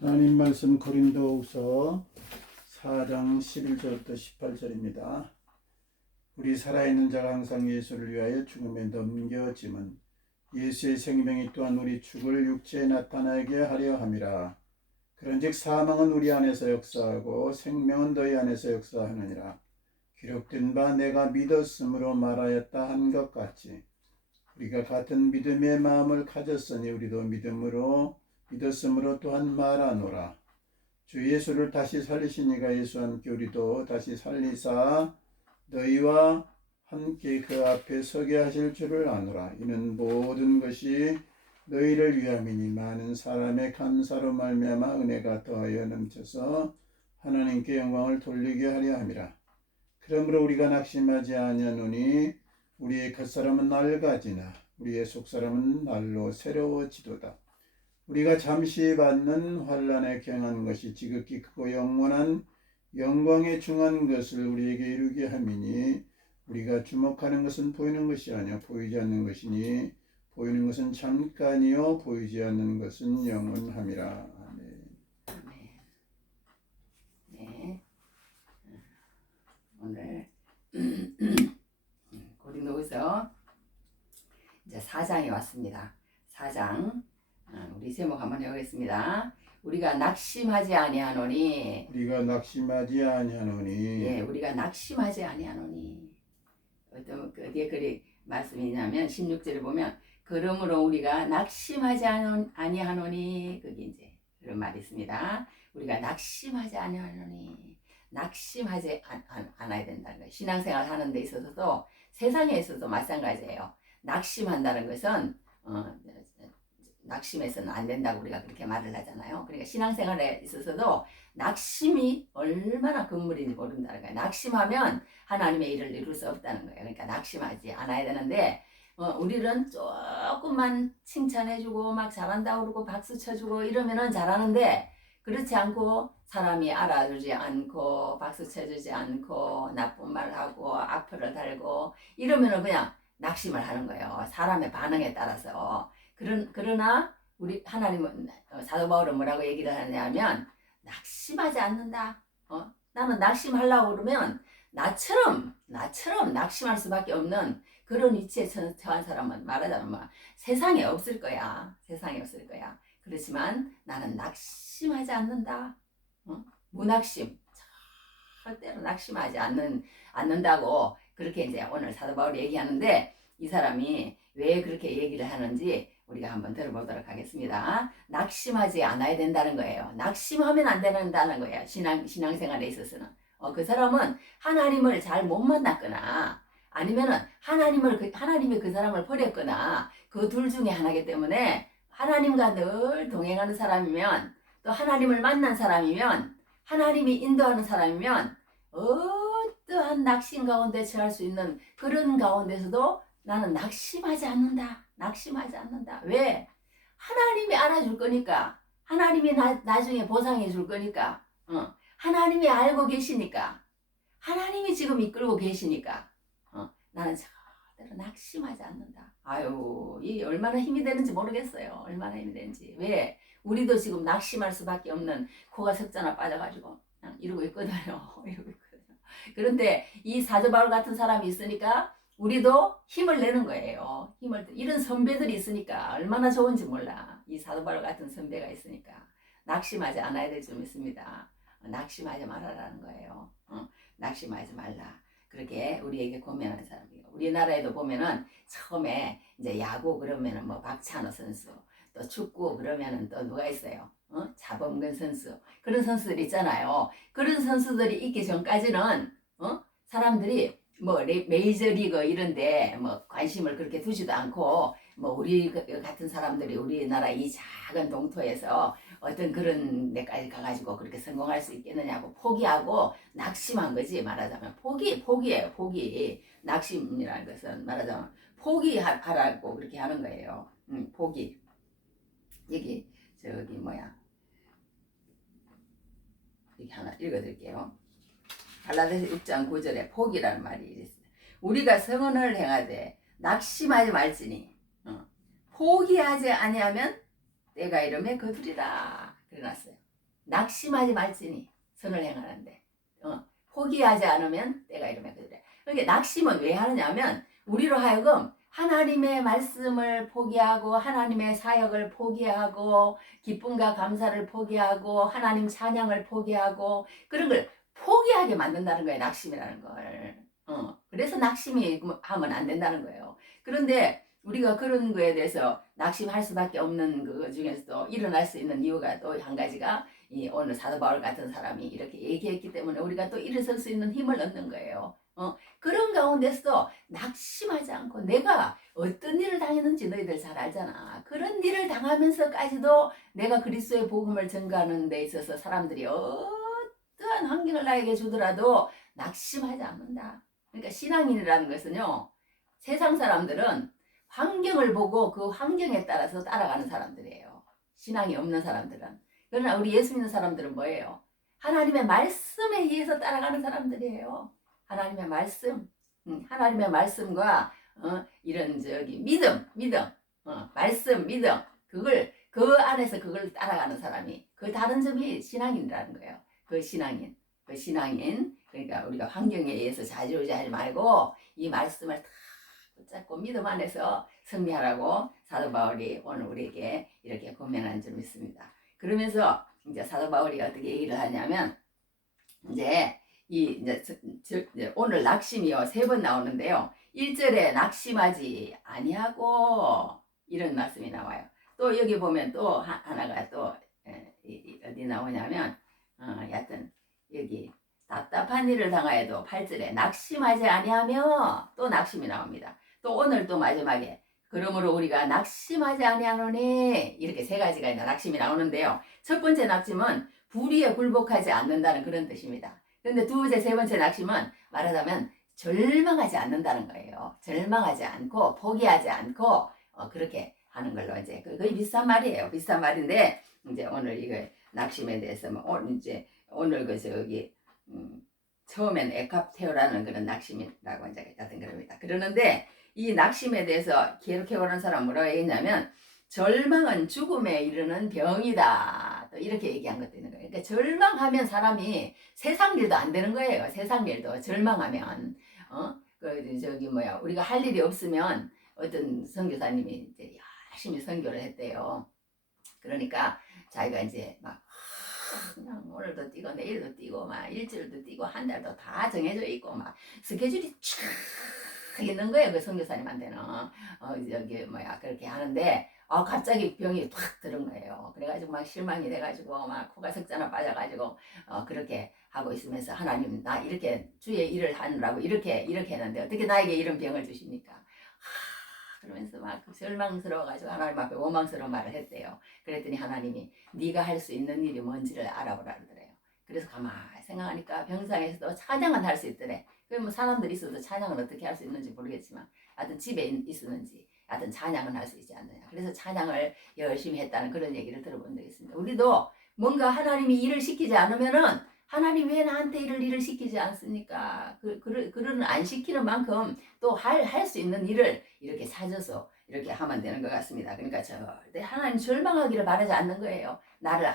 하나님 말씀 고린도후서 4장 11절부터 18절입니다. 우리 살아있는 자가 항상 예수를 위하여 죽음에 넘겨짐은 예수의 생명이 또한 우리 죽을 육체에 나타나게 하려 함이라. 그런즉 사망은 우리 안에서 역사하고 생명은 너희 안에서 역사하느니라. 기록된 바 내가 믿었으므로 말하였다 한 것 같이 우리가 같은 믿음의 마음을 가졌으니 우리도 믿었으므로 또한 말하노라. 주 예수를 다시 살리신 이가 예수와 함께 우리도 다시 살리사 너희와 함께 그 앞에 서게 하실 줄을 아노라. 이는 모든 것이 너희를 위함이니 많은 사람의 감사로 말미암아 은혜가 더하여 넘쳐서 하나님께 영광을 돌리게 하려 함이라. 그러므로 우리가 낙심하지 아니하노니 우리의 겉사람은 낡아지나 우리의 속사람은 날로 새로워지도다. 우리가 잠시 받는 환난에 경한 것이 지극히 크고 영원한 영광에 중한 것을 우리에게 이루게 함이니 우리가 주목하는 것은 보이는 것이 아니요 보이지 않는 것이니 보이는 것은 잠깐이요 보이지 않는 것은 영원함이라. 아멘. 네. 오늘 고린도후서 이제 4장에 왔습니다. 4장 우리 제목 한번 해보겠습니다. 우리가 낙심하지 아니하노니. 우리가 낙심하지 아니하노니. 예, 우리가 낙심하지 아니하노니. 어디에 그리 말씀이 있냐면 16절에 보면 그러므로 우리가 낙심하지 아니하노니 그게 이제 그런 말이 있습니다. 우리가 낙심하지 아니하노니 낙심하지 않아야 된다는 거예요. 신앙생활 하는 데 있어서도 세상에 있어도 마찬가지예요. 낙심한다는 것은 낙심해서는 안 된다고 우리가 그렇게 말을 하잖아요. 그러니까 신앙생활에 있어서도 낙심이 얼마나 금물인지 모른다는 거예요. 낙심하면 하나님의 일을 이룰 수 없다는 거예요. 그러니까 낙심하지 않아야 되는데 우리는 조금만 칭찬해주고 막 잘한다 그러고 박수 쳐주고 이러면은 잘하는데 그렇지 않고 사람이 알아주지 않고 박수 쳐주지 않고 나쁜 말하고 악플을 달고 이러면은 그냥 낙심을 하는 거예요. 사람의 반응에 따라서. 그러나 우리 하나님은 사도 바울은 뭐라고 얘기를 하냐면 낙심하지 않는다. 나는 낙심하려고 그러면 나처럼 낙심할 수밖에 없는 그런 위치에 처한 사람은 말하자면 세상에 없을 거야. 세상에 없을 거야. 그렇지만 나는 낙심하지 않는다. 무낙심. 절대로 낙심하지 않는다고 그렇게 이제 오늘 사도 바울이 얘기하는데 이 사람이 왜 그렇게 얘기를 하는지 우리가 한번 들어보도록 하겠습니다. 낙심하지 않아야 된다는 거예요. 낙심하면 안 된다는 거예요. 신앙생활에 있어서는. 그 사람은 하나님을 잘 못 만났거나 아니면은 하나님이 그 사람을 버렸거나 그 둘 중에 하나이기 때문에 하나님과 늘 동행하는 사람이면 또 하나님을 만난 사람이면 하나님이 인도하는 사람이면 어떠한 낙심 가운데 처할 수 있는 그런 가운데서도 나는 낙심하지 않는다. 낙심하지 않는다. 왜? 하나님이 알아줄 거니까. 하나님이 나중에 보상해 줄 거니까. 하나님이 알고 계시니까. 하나님이 지금 이끌고 계시니까. 나는 절대로 낙심하지 않는다. 아유, 이 얼마나 힘이 되는지 모르겠어요. 얼마나 힘이 되는지. 왜? 우리도 지금 낙심할 수밖에 없는 코가 석자나 빠져가지고 그냥 이러고 있거든요. 이러고 있거든요. 그런데 이 사도 바울 같은 사람이 있으니까 우리도 힘을 내는 거예요. 이런 선배들이 있으니까 얼마나 좋은지 몰라. 이 사도 바울 같은 선배가 있으니까 낙심하지 않아야 될 줄 믿습니다. 낙심하지 말아라는 거예요. 낙심하지 말라. 그렇게 우리에게 권면하는 사람이에요. 우리나라에도 보면은 처음에 이제 야구 그러면은 뭐 박찬호 선수, 또 축구 그러면은 또 누가 있어요? 자범근 선수. 그런 선수들이 있잖아요. 그런 선수들이 있기 전까지는 사람들이 뭐 메이저리그 이런데 뭐 관심을 그렇게 두지도 않고 뭐 우리 같은 사람들이 우리나라 이 작은 동토에서 어떤 그런 데까지 가가지고 그렇게 성공할 수 있겠느냐고 포기하고 낙심한 거지. 말하자면 포기예요. 포기. 낙심이라는 것은 말하자면 포기하라고 그렇게 하는 거예요. 포기. 여기 저기 뭐야 여기 하나 읽어드릴게요. 갈라디아서 6장 9절에 포기라는 말이 있어요. 우리가 선언을 행하되 낙심하지 말지니 포기하지 아니하면 때가 이름에 거두리라 그래놨어요. 낙심하지 말지니 선을 행하는데 포기하지 않으면 때가 이르면 그래. 그러니까 낙심은 왜 하느냐면 우리로 하여금 하나님의 말씀을 포기하고 하나님의 사역을 포기하고 기쁨과 감사를 포기하고 하나님 찬양을 포기하고 그런 걸 포기하게 만든다는 거예요. 낙심이라는 걸. 그래서 낙심이 하면 안 된다는 거예요. 그런데 우리가 그런 거에 대해서 낙심할 수밖에 없는 그 중에서도 일어날 수 있는 이유가 또 한 가지가 이 오늘 사도 바울 같은 사람이 이렇게 얘기했기 때문에 우리가 또 일어설 수 있는 힘을 얻는 거예요. 그런 가운데서도 낙심하지 않고 내가 어떤 일을 당했는지 너희들 잘 알잖아. 그런 일을 당하면서까지도 내가 그리스도의 복음을 전가하는 데 있어서 사람들이 어떠한 환경을 나에게 주더라도 낙심하지 않는다. 그러니까 신앙인이라는 것은요. 세상 사람들은 환경을 보고 그 환경에 따라서 따라가는 사람들이에요. 신앙이 없는 사람들은. 그러나 우리 예수 믿는 사람들은 뭐예요? 하나님의 말씀에 의해서 따라가는 사람들이에요. 하나님의 말씀, 하나님의 말씀과 이런 믿음, 말씀, 믿음 그걸 그 안에서 그걸 따라가는 사람이 그 다른 점이 신앙인이라는 거예요. 그 신앙인 그러니까 우리가 환경에 의해서 좌지우지하지 말고 이 말씀을 다 붙잡고 믿음 안에서 승리하라고 사도 바울이 오늘 우리에게 이렇게 권면한 점이 있습니다. 그러면서 이제 사도 바울이 어떻게 얘기를 하냐면 이제 오늘 낙심이요 3번 나오는데요. 1절에 낙심하지 아니하고 이런 말씀이 나와요. 또 여기 보면 또 하나가 또 어디 나오냐면 여하튼 여기 답답한 일을 당하여도 8절에 낙심하지 아니하며 또 낙심이 나옵니다. 또 오늘 또 마지막에 그러므로 우리가 낙심하지 아니하노니 이렇게 3가지가 낙심이 나오는데요. 첫 번째 낙심은 불의에 굴복하지 않는다는 그런 뜻입니다. 그런데 두 번째, 세 번째 낙심은 말하자면 절망하지 않는다는 거예요. 절망하지 않고 포기하지 않고 그렇게 하는 걸로 이제 거의 비슷한 말이에요. 비슷한 말인데 이제 오늘 이거 낙심에 대해서 오늘 처음엔 에카테오라는 그런 낙심이라고 이제 같은 겁니다. 그러는데 이 낙심에 대해서 기록해오는 사람 뭐라고 얘기했냐면 절망은 죽음에 이르는 병이다. 또 이렇게 얘기한 것도 있는 거예요. 그러니까 절망하면 사람이 세상 일도 안 되는 거예요. 세상 일도 절망하면 우리가 할 일이 없으면 어떤 선교사님이 이제 열심히 선교를 했대요. 그러니까 자기가 이제 막 그냥 오늘도 뛰고 내일도 뛰고 막 일주일도 뛰고 한 달도 다 정해져 있고 막 스케줄이 쫙 있는 거예요. 그 선교사님한테는 그렇게 하는데 갑자기 병이 탁 들은 거예요. 그래가지고 막 실망이 돼가지고 막 코가 석자나 빠져가지고 그렇게 하고 있으면서 하나님 나 이렇게 주의 일을 하느라고 이렇게 했는데 어떻게 나에게 이런 병을 주십니까? 그러면서 막 절망스러워가지고 하나님 앞에 원망스러운 말을 했대요. 그랬더니 하나님이 네가 할 수 있는 일이 뭔지를 알아보라 그러더래요. 그래서 가만히 생각하니까 병상에서도 찬양은 할 수 있더래. 그러면 사람들이 있어도 찬양은 어떻게 할 수 있는지 모르겠지만 하여튼 집에 있었는지 하여튼 찬양은 할 수 있지 않느냐. 그래서 찬양을 열심히 했다는 그런 얘기를 들어본 적이 있습니다. 우리도 뭔가 하나님이 일을 시키지 않으면은 하나님 왜 나한테 일을 시키지 않습니까? 그를 안 시키는 만큼 또 할 수 있는 일을 이렇게 찾아서 이렇게 하면 되는 것 같습니다. 그러니까 절대 하나님 절망하기를 바라지 않는 거예요. 나를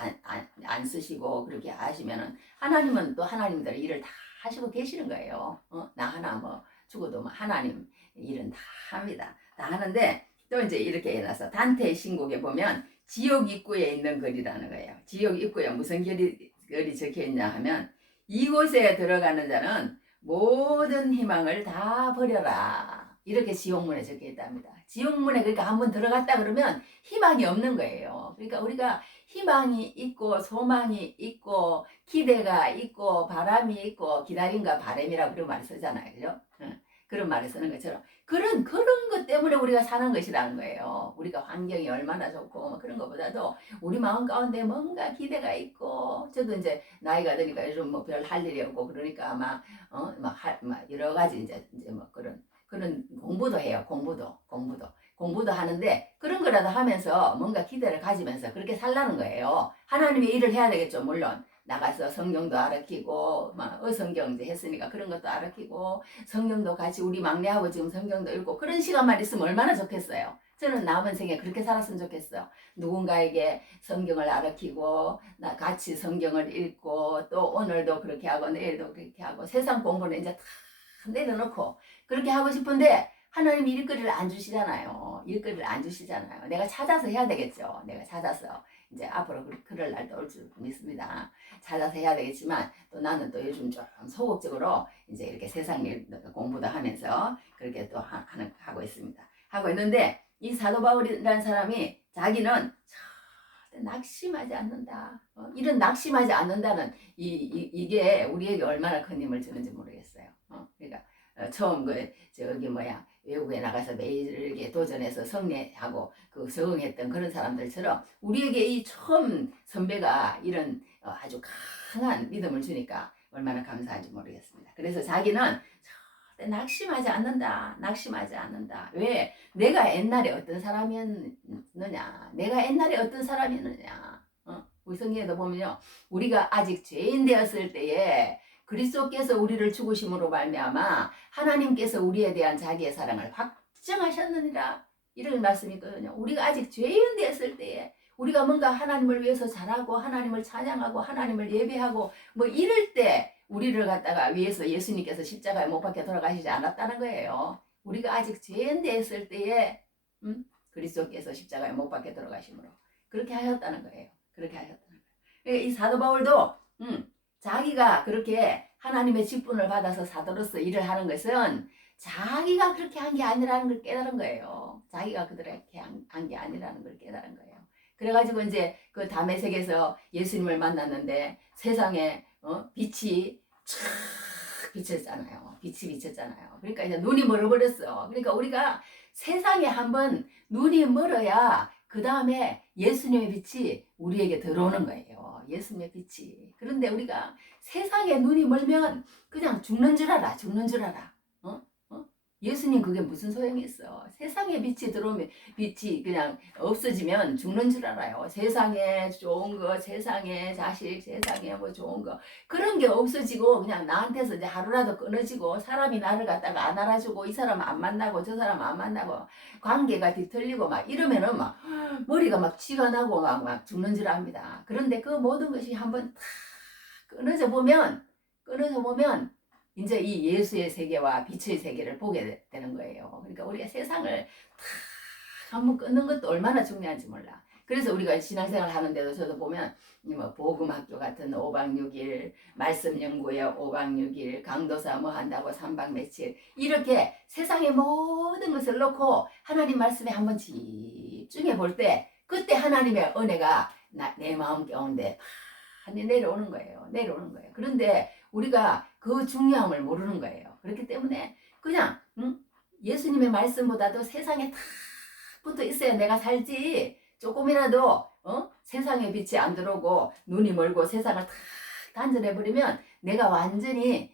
안 쓰시고 그렇게 하시면은 하나님은 또 하나님들 일을 다 하시고 계시는 거예요. 나 하나 죽어도 하나님 일은 다 합니다. 다 하는데 또 이제 이렇게 해놔서 단테의 신곡에 보면 지옥 입구에 있는 글이라는 거예요. 지옥 입구에 무슨 글이 적혀 있냐 하면 이곳에 들어가는 자는 모든 희망을 다 버려라. 이렇게 지옥문에 적혀 있답니다. 지옥문에 그러니까 한번 들어갔다 그러면 희망이 없는 거예요. 그러니까 우리가 희망이 있고 소망이 있고 기대가 있고 바람이 있고 기다림과 바람이라고 그런 말을 쓰잖아요. 그죠? 그런 말을 쓰는 것처럼 그런 것 때문에 우리가 사는 것이라는 거예요. 우리가 환경이 얼마나 좋고 그런 것보다도 우리 마음 가운데 뭔가 기대가 있고 저도 이제 나이가 드니까 요즘 별 할 일이 없고 그러니까 막 여러 가지 이제 그런 공부도 해요. 공부도 하는데 그런 거라도 하면서 뭔가 기대를 가지면서 그렇게 살라는 거예요. 하나님의 일을 해야 되겠죠. 물론 나가서 성경도 알아키고 성경 이제 했으니까 그런 것도 알아키고 성경도 같이 우리 막내하고 지금 성경도 읽고 그런 시간만 있으면 얼마나 좋겠어요. 저는 남은 생에 그렇게 살았으면 좋겠어. 누군가에게 성경을 가르치고 나 같이 성경을 읽고 또 오늘도 그렇게 하고 내일도 그렇게 하고 세상 공부는 이제 다 내려놓고 그렇게 하고 싶은데 하나님이 일거리를 안 주시잖아요. 일거리를 안 주시잖아요. 내가 찾아서 해야 되겠죠. 내가 찾아서 이제 앞으로 그럴 날도 올 줄 믿습니다. 찾아서 해야 되겠지만 또 나는 또 요즘 좀 소극적으로 이제 이렇게 세상 일 공부도 하면서 그렇게 또 하고 있습니다. 하고 있는데 이 사도 바울이라는 사람이 자기는 절대 낙심하지 않는다. 이런 낙심하지 않는다는 이게 우리에게 얼마나 큰 힘을 주는지 모르겠어요. 그러니까 처음 저기 뭐야 외국에 나가서 매일게 도전해서 성례하고 그 적응했던 그런 사람들처럼 우리에게 이 처음 선배가 이런 아주 강한 믿음을 주니까 얼마나 감사한지 모르겠습니다. 그래서 자기는 절대 낙심하지 않는다. 낙심하지 않는다. 왜? 내가 옛날에 어떤 사람이었느냐? 내가 옛날에 어떤 사람이었느냐? 우리 성경에도 보면요. 우리가 아직 죄인 되었을 때에 그리스도께서 우리를 죽으심으로 말미암아 하나님께서 우리에 대한 자기의 사랑을 확정하셨느니라. 이런 말씀이 있거든요. 우리가 아직 죄인 되었을 때에 우리가 뭔가 하나님을 위해서 잘하고 하나님을 찬양하고 하나님을 예배하고 뭐 이럴 때 우리를 갖다가 위해서 예수님께서 십자가에 못 박혀 돌아가시지 않았다는 거예요. 우리가 아직 죄인 되었을 때에 그리스도께서 십자가에 못 박혀 돌아가심으로 그렇게 하셨다는 거예요. 그렇게 하셨다는 거예요. 그러니까 이 사도 바울도 자기가 그렇게 하나님의 직분을 받아서 사도로서 일을 하는 것은 자기가 그렇게 한 게 아니라는 걸 깨달은 거예요. 자기가 그렇게 한 게 아니라는 걸 깨달은 거예요. 그래가지고 이제 그 다메섹에서 예수님을 만났는데 세상에 빛이 촥 비쳤잖아요. 빛이 비쳤잖아요. 그러니까 이제 눈이 멀어버렸어. 그러니까 우리가 세상에 한번 눈이 멀어야 그 다음에 예수님의 빛이 우리에게 들어오는 거예요. 예수님의 빛이. 그런데 우리가 세상에 눈이 멀면 그냥 죽는 줄 알아. 죽는 줄 알아. 예수님 그게 무슨 소용이 있어. 세상에 빛이 들어오면 빛이 그냥 없어지면 죽는 줄 알아요. 세상에 좋은 거, 세상에 자식, 세상에 뭐 좋은 거 그런 게 없어지고 그냥 나한테서 이제 하루라도 끊어지고 사람이 나를 갖다가 안 알아주고 이 사람 안 만나고 저 사람 안 만나고 관계가 뒤틀리고 막 이러면은 막 머리가 막 쥐가 나고 막 죽는 줄 압니다. 그런데 그 모든 것이 한번 탁 끊어져 보면 이제 이 예수의 세계와 빛의 세계를 보게 되는 거예요. 그러니까 우리가 세상을 탁 한번 끊는 것도 얼마나 중요한지 몰라. 그래서 우리가 신앙생활 하는데도 저도 보면 뭐 복음학교 같은 5박 6일, 말씀 연구회 5박 6일, 강도사 뭐 한다고 3박 며칠 이렇게 세상의 모든 것을 놓고 하나님 말씀에 한번 집중해 볼 때 그때 하나님의 은혜가 내 마음 가운데 많이 내려오는 거예요. 내려오는 거예요. 그런데 우리가 그 중요함을 모르는 거예요. 그렇기 때문에 그냥 예수님의 말씀보다도 세상에 탁 붙어 있어야 내가 살지. 조금이라도 세상에 빛이 안 들어오고 눈이 멀고 세상을 탁 단절해버리면 내가 완전히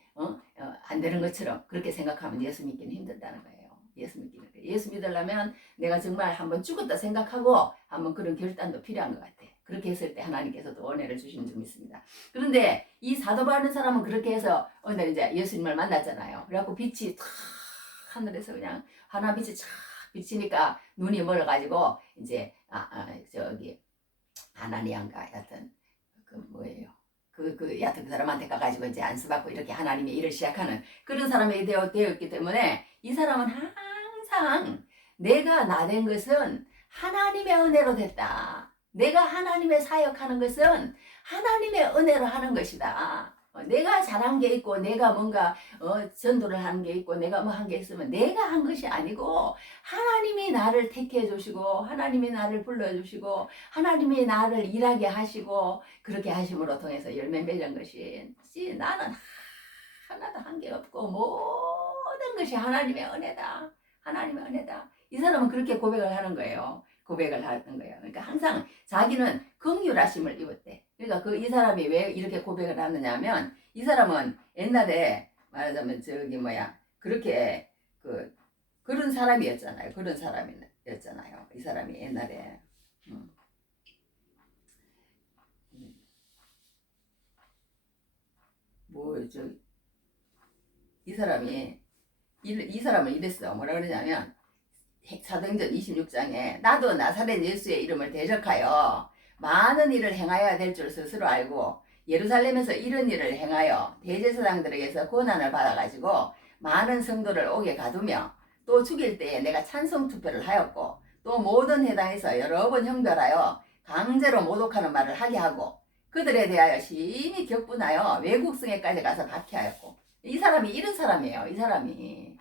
안 되는 것처럼 그렇게 생각하면 예수 믿기는 힘들다는 거예요. 예수 믿기는 거예요. 예수 믿으려면 내가 정말 한번 죽었다 생각하고 한번 그런 결단도 필요한 것 같아. 그렇게 했을 때 하나님께서도 은혜를 주시는 줄 믿습니다. 그런데 이 사도 바울은 사람은 그렇게 해서 오늘 이제 예수님을 만났잖아요. 그래갖고 빛이 탁 하늘에서 그냥 하나 빛이 쫙 비치니까 눈이 멀어가지고 이제 저기 아나니아인가 여하튼 그 뭐예요. 여하튼 그 사람한테 가가지고 이제 안수받고 이렇게 하나님의 일을 시작하는 그런 사람이 되었기 때문에 이 사람은 항상 내가 나 된 것은 하나님의 은혜로 됐다. 내가 하나님의 사역하는 것은 하나님의 은혜로 하는 것이다. 내가 잘한 게 있고 내가 뭔가 전도를 하는 게 있고 내가 뭐 한 게 있으면 내가 한 것이 아니고 하나님이 나를 택해 주시고 하나님이 나를 불러주시고 하나님이 나를 일하게 하시고 그렇게 하심으로 통해서 열매 맺은 것이 나는 하나도 한 게 없고 모든 것이 하나님의 은혜다. 하나님의 은혜다. 이 사람은 그렇게 고백을 하는 거예요. 고백을 하는 거예요. 그러니까 항상 자기는 긍휼하심을 입었대. 그러니까 이 사람이 왜 이렇게 고백을 하느냐면 이 사람은 옛날에 말하자면 저기 뭐야 그렇게 그런 사람이었잖아요. 그런 사람이었잖아요. 이 사람이 옛날에 이 사람은 이랬어. 뭐라 그러냐면 사도행전 26장에 나도 나사렛 예수의 이름을 대적하여 많은 일을 행하여야 될 줄 스스로 알고 예루살렘에서 이런 일을 행하여 대제사장들에게서 권한을 받아가지고 많은 성도를 옥에 가두며 또 죽일 때에 내가 찬송 투표를 하였고 또 모든 회당에서 여러 번 형별하여 강제로 모독하는 말을 하게 하고 그들에 대하여 심히 격분하여 외국 성에까지 가서 박해하였고 이 사람이 이런 사람이에요. 이 사람이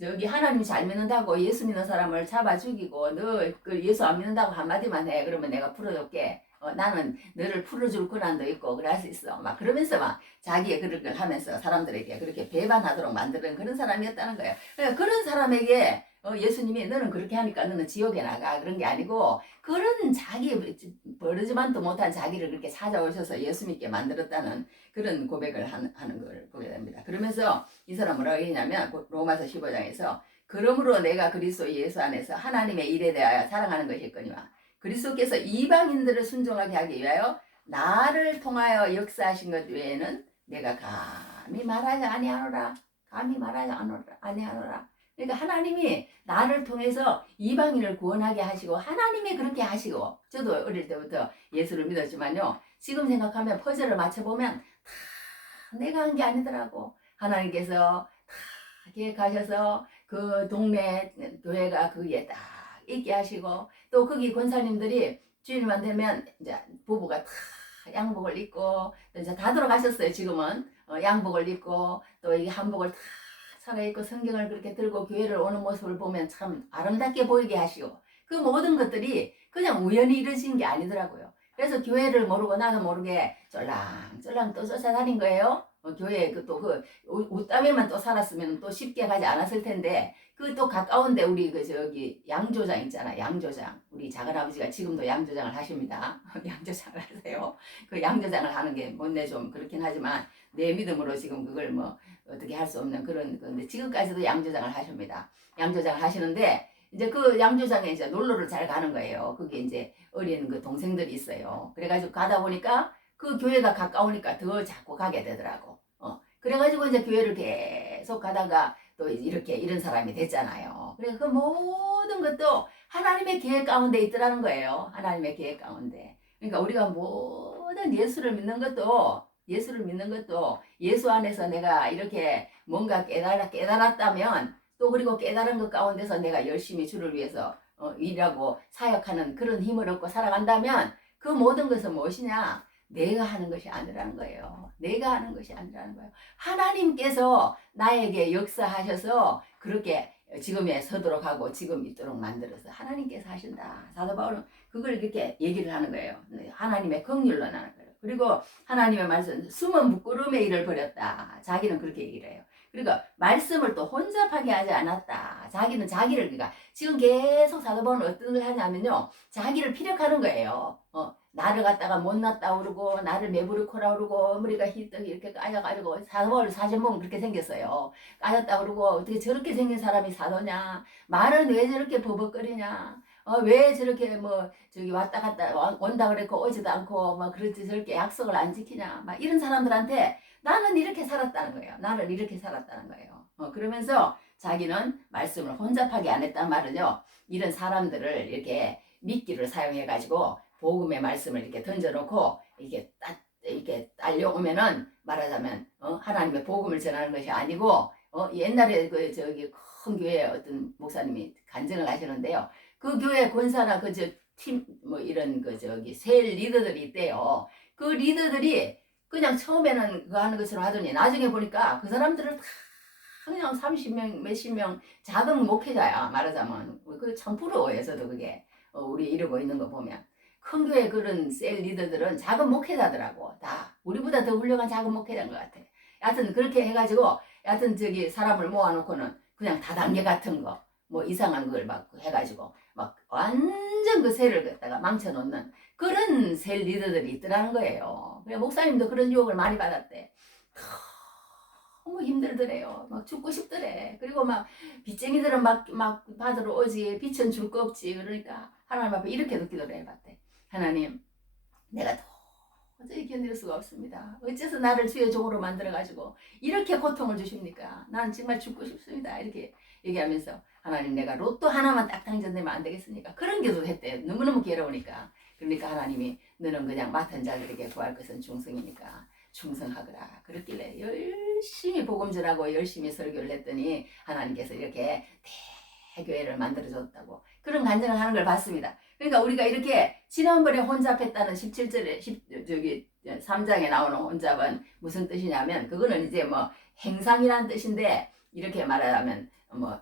저기 하나님 잘 믿는다고 예수 믿는 사람을 잡아 죽이고 너 그 예수 안 믿는다고 한마디만 해 그러면 내가 풀어줄게. 나는 너를 풀어줄 권한도 있고 그럴 수 있어. 막 그러면서 막 자기의 그런 걸 하면서 사람들에게 그렇게 배반하도록 만드는 그런 사람이었다는 거예요. 그러니까 그런 사람에게 예수님이 너는 그렇게 하니까 너는 지옥에 나가 그런 게 아니고 그런 자기 버르지만도 못한 자기를 그렇게 찾아오셔서 예수 믿게 만들었다는 그런 고백을 하는 걸 보게 됩니다. 그러면서 이 사람 뭐라고 했냐면 로마서 15장에서 그러므로 내가 그리스도 예수 안에서 하나님의 일에 대하여 사랑하는 것이거니와 그리스도께서 이방인들을 순종하게 하기 위하여 나를 통하여 역사하신 것 외에는 내가 감히 말하지 아니하노라. 감히 말하지 아니하노라. 그러니까 하나님이 나를 통해서 이방인을 구원하게 하시고 하나님이 그렇게 하시고 저도 어릴 때부터 예수를 믿었지만요. 지금 생각하면 퍼즐을 맞춰보면 다 내가 한 게 아니더라고. 하나님께서 다 계획하셔서 그 동네 교회가 거기에 딱 있게 하시고 또 거기 권사님들이 주일만 되면 이제 부부가 다 양복을 입고 또 이제 다 돌아가셨어요. 지금은 양복을 입고 또 이 한복을 다 차려입고 성경을 그렇게 들고 교회를 오는 모습을 보면 참 아름답게 보이게 하시고 그 모든 것들이 그냥 우연히 이루어진 게 아니더라고요. 그래서 교회를 모르고 나도 모르게 쫄랑쫄랑 또 쫓아다닌 거예요. 교회 또 옷 때문에만 또 살았으면 또 쉽게 가지 않았을 텐데 그 또 가까운데 우리 그 저기 양조장 있잖아. 양조장 우리 작은아버지가 지금도 양조장을 하십니다. 양조장을 하세요. 그 양조장을 하는 게 못내 좀 그렇긴 하지만 내 믿음으로 지금 그걸 뭐 어떻게 할 수 없는 그런 건데 지금까지도 양조장을 하십니다. 양조장을 하시는데 이제 그 양조장에 이제 놀러를 잘 가는 거예요. 그게 이제 어린 그 동생들이 있어요. 그래가지고 가다 보니까 그 교회가 가까우니까 더 자꾸 가게 되더라고. 그래가지고 이제 교회를 계속 가다가 또 이렇게 이런 사람이 됐잖아요. 그래서 그 모든 것도 하나님의 계획 가운데 있더라는 거예요. 하나님의 계획 가운데. 그러니까 우리가 모든 예수를 믿는 것도 예수 안에서 내가 이렇게 뭔가 깨달았다면 또 그리고 깨달은 것 가운데서 내가 열심히 주를 위해서 일하고 사역하는 그런 힘을 얻고 살아간다면 그 모든 것은 무엇이냐? 내가 하는 것이 아니라는 거예요. 내가 하는 것이 아니라는 거예요. 하나님께서 나에게 역사하셔서 그렇게 지금에 서도록 하고 지금 있도록 만들어서 하나님께서 하신다. 사도 바울은 그걸 이렇게 얘기를 하는 거예요. 하나님의 긍휼로 나는 거예요. 그리고 하나님의 말씀 숨은 부끄러움의 일을 벌였다. 자기는 그렇게 얘기를 해요. 그러니까 말씀을 또 혼잡하게 하지 않았다. 자기는 자기를 그러니까 지금 계속 사도 바울은 어떤 걸 하냐면요. 자기를 피력하는 거예요. 나를 갖다가 못났다 그러고 나를 매부르코라 그러고 머리가 희떡 이렇게 까져가지고 사도 바울 사진 보면 그렇게 생겼어요. 까졌다 그러고 어떻게 저렇게 생긴 사람이 사도냐. 말은 왜 저렇게 버벅거리냐. 왜 저렇게 뭐 저기 왔다 갔다 온다 그랬고 오지도 않고 막 그렇지 저렇게 약속을 안 지키냐. 막 이런 사람들한테 나는 이렇게 살았다는 거예요. 나는 이렇게 살았다는 거예요. 그러면서 자기는 말씀을 혼잡하게 안 했단 말은요. 이런 사람들을 이렇게 미끼를 사용해가지고 복음의 말씀을 이렇게 던져놓고 이렇게 딸려오면은 말하자면 하나님의 복음을 전하는 것이 아니고 옛날에 그 저기 큰 교회 어떤 목사님이 간증을 하시는데요. 그 교회 권사나 그 저 팀 뭐 이런 그 저기 셀 리더들이 있대요. 그 리더들이 그냥 처음에는 그거 하는 것처럼 하더니 나중에 보니까 그 사람들을 다 그냥 30명 몇십 명 작은 목회자야 말하자면 그 참 부러워요. 저도 그게 우리 이러고 있는 거 보면 큰 교회 그런 셀 리더들은 작은 목회자더라고. 다 우리보다 더 훌륭한 작은 목회자인 것 같아. 여하튼 그렇게 해가지고 여하튼 저기 사람을 모아놓고는 그냥 다단계 같은 거 뭐 이상한 걸 막 해가지고 막 완전 그 셀을 갖다가 망쳐놓는 그런 셀 리더들이 있더라는 거예요. 그래 목사님도 그런 유혹을 많이 받았대. 너무 힘들더래요. 막 죽고 싶더래. 그리고 막 빚쟁이들은 막 받으러 오지. 빚은 줄 거 없지. 그러니까 하나님 앞에 이렇게 기도를 해봤대. 하나님, 내가 도저히 견딜 수가 없습니다. 어째서 나를 주의 종으로 만들어가지고 이렇게 고통을 주십니까? 난 정말 죽고 싶습니다. 이렇게 얘기하면서 하나님 내가 로또 하나만 딱 당첨되면 안 되겠습니까? 그런 기도도 했대요. 너무너무 괴로우니까. 그러니까 하나님이 너는 그냥 맡은 자들에게 구할 것은 충성이니까 충성하거라. 그랬길래 열심히 복음 전하고 열심히 설교를 했더니 하나님께서 이렇게 대교회를 만들어줬다고 그런 간증을 하는 걸 봤습니다. 그러니까 우리가 이렇게 지난번에 혼잡했다는 17절에 3장에 나오는 혼잡은 무슨 뜻이냐면 그거는 이제 뭐 행상이라는 뜻인데 이렇게 말하면 뭐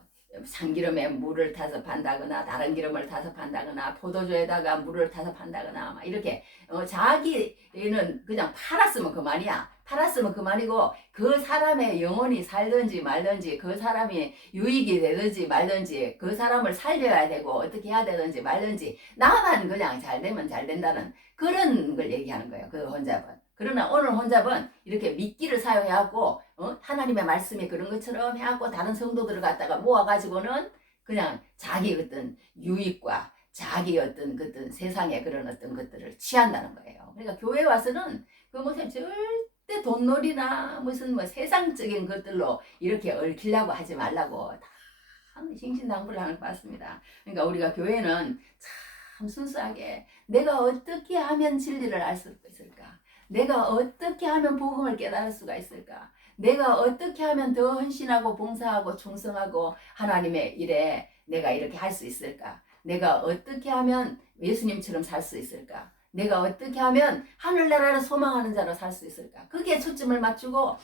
참기름에 물을 타서 판다거나 다른 기름을 타서 판다거나 포도주에다가 물을 타서 판다거나 막 이렇게 자기는 그냥 팔았으면 그만이야. 팔았으면 그만이고 그 사람의 영혼이 살든지 말든지 그 사람이 유익이 되든지 말든지 그 사람을 살려야 되고 어떻게 해야 되든지 말든지 나만 그냥 잘 되면 잘 된다는 그런 걸 얘기하는 거예요. 그 혼잡은. 그러나 오늘 혼잡은 이렇게 미끼를 사용해갖고 하나님의 말씀이 그런 것처럼 해갖고 다른 성도들을 갖다가 모아가지고는 그냥 자기 어떤 유익과 자기 어떤 세상의 그런 어떤 것들을 취한다는 거예요. 그러니까 교회 와서는 그 무슨 절대 돈놀이나 무슨 뭐 세상적인 것들로 이렇게 얽히려고 하지 말라고 다 신신당부를 하는 것 같습니다. 그러니까 우리가 교회는 참 순수하게 내가 어떻게 하면 진리를 알 수 있을까? 내가 어떻게 하면 복음을 깨달을 수가 있을까? 내가 어떻게 하면 더 헌신하고 봉사하고 충성하고 하나님의 일에 내가 이렇게 할 수 있을까? 내가 어떻게 하면 예수님처럼 살 수 있을까? 내가 어떻게 하면 하늘나라를 소망하는 자로 살 수 있을까? 그게 초점을 맞추고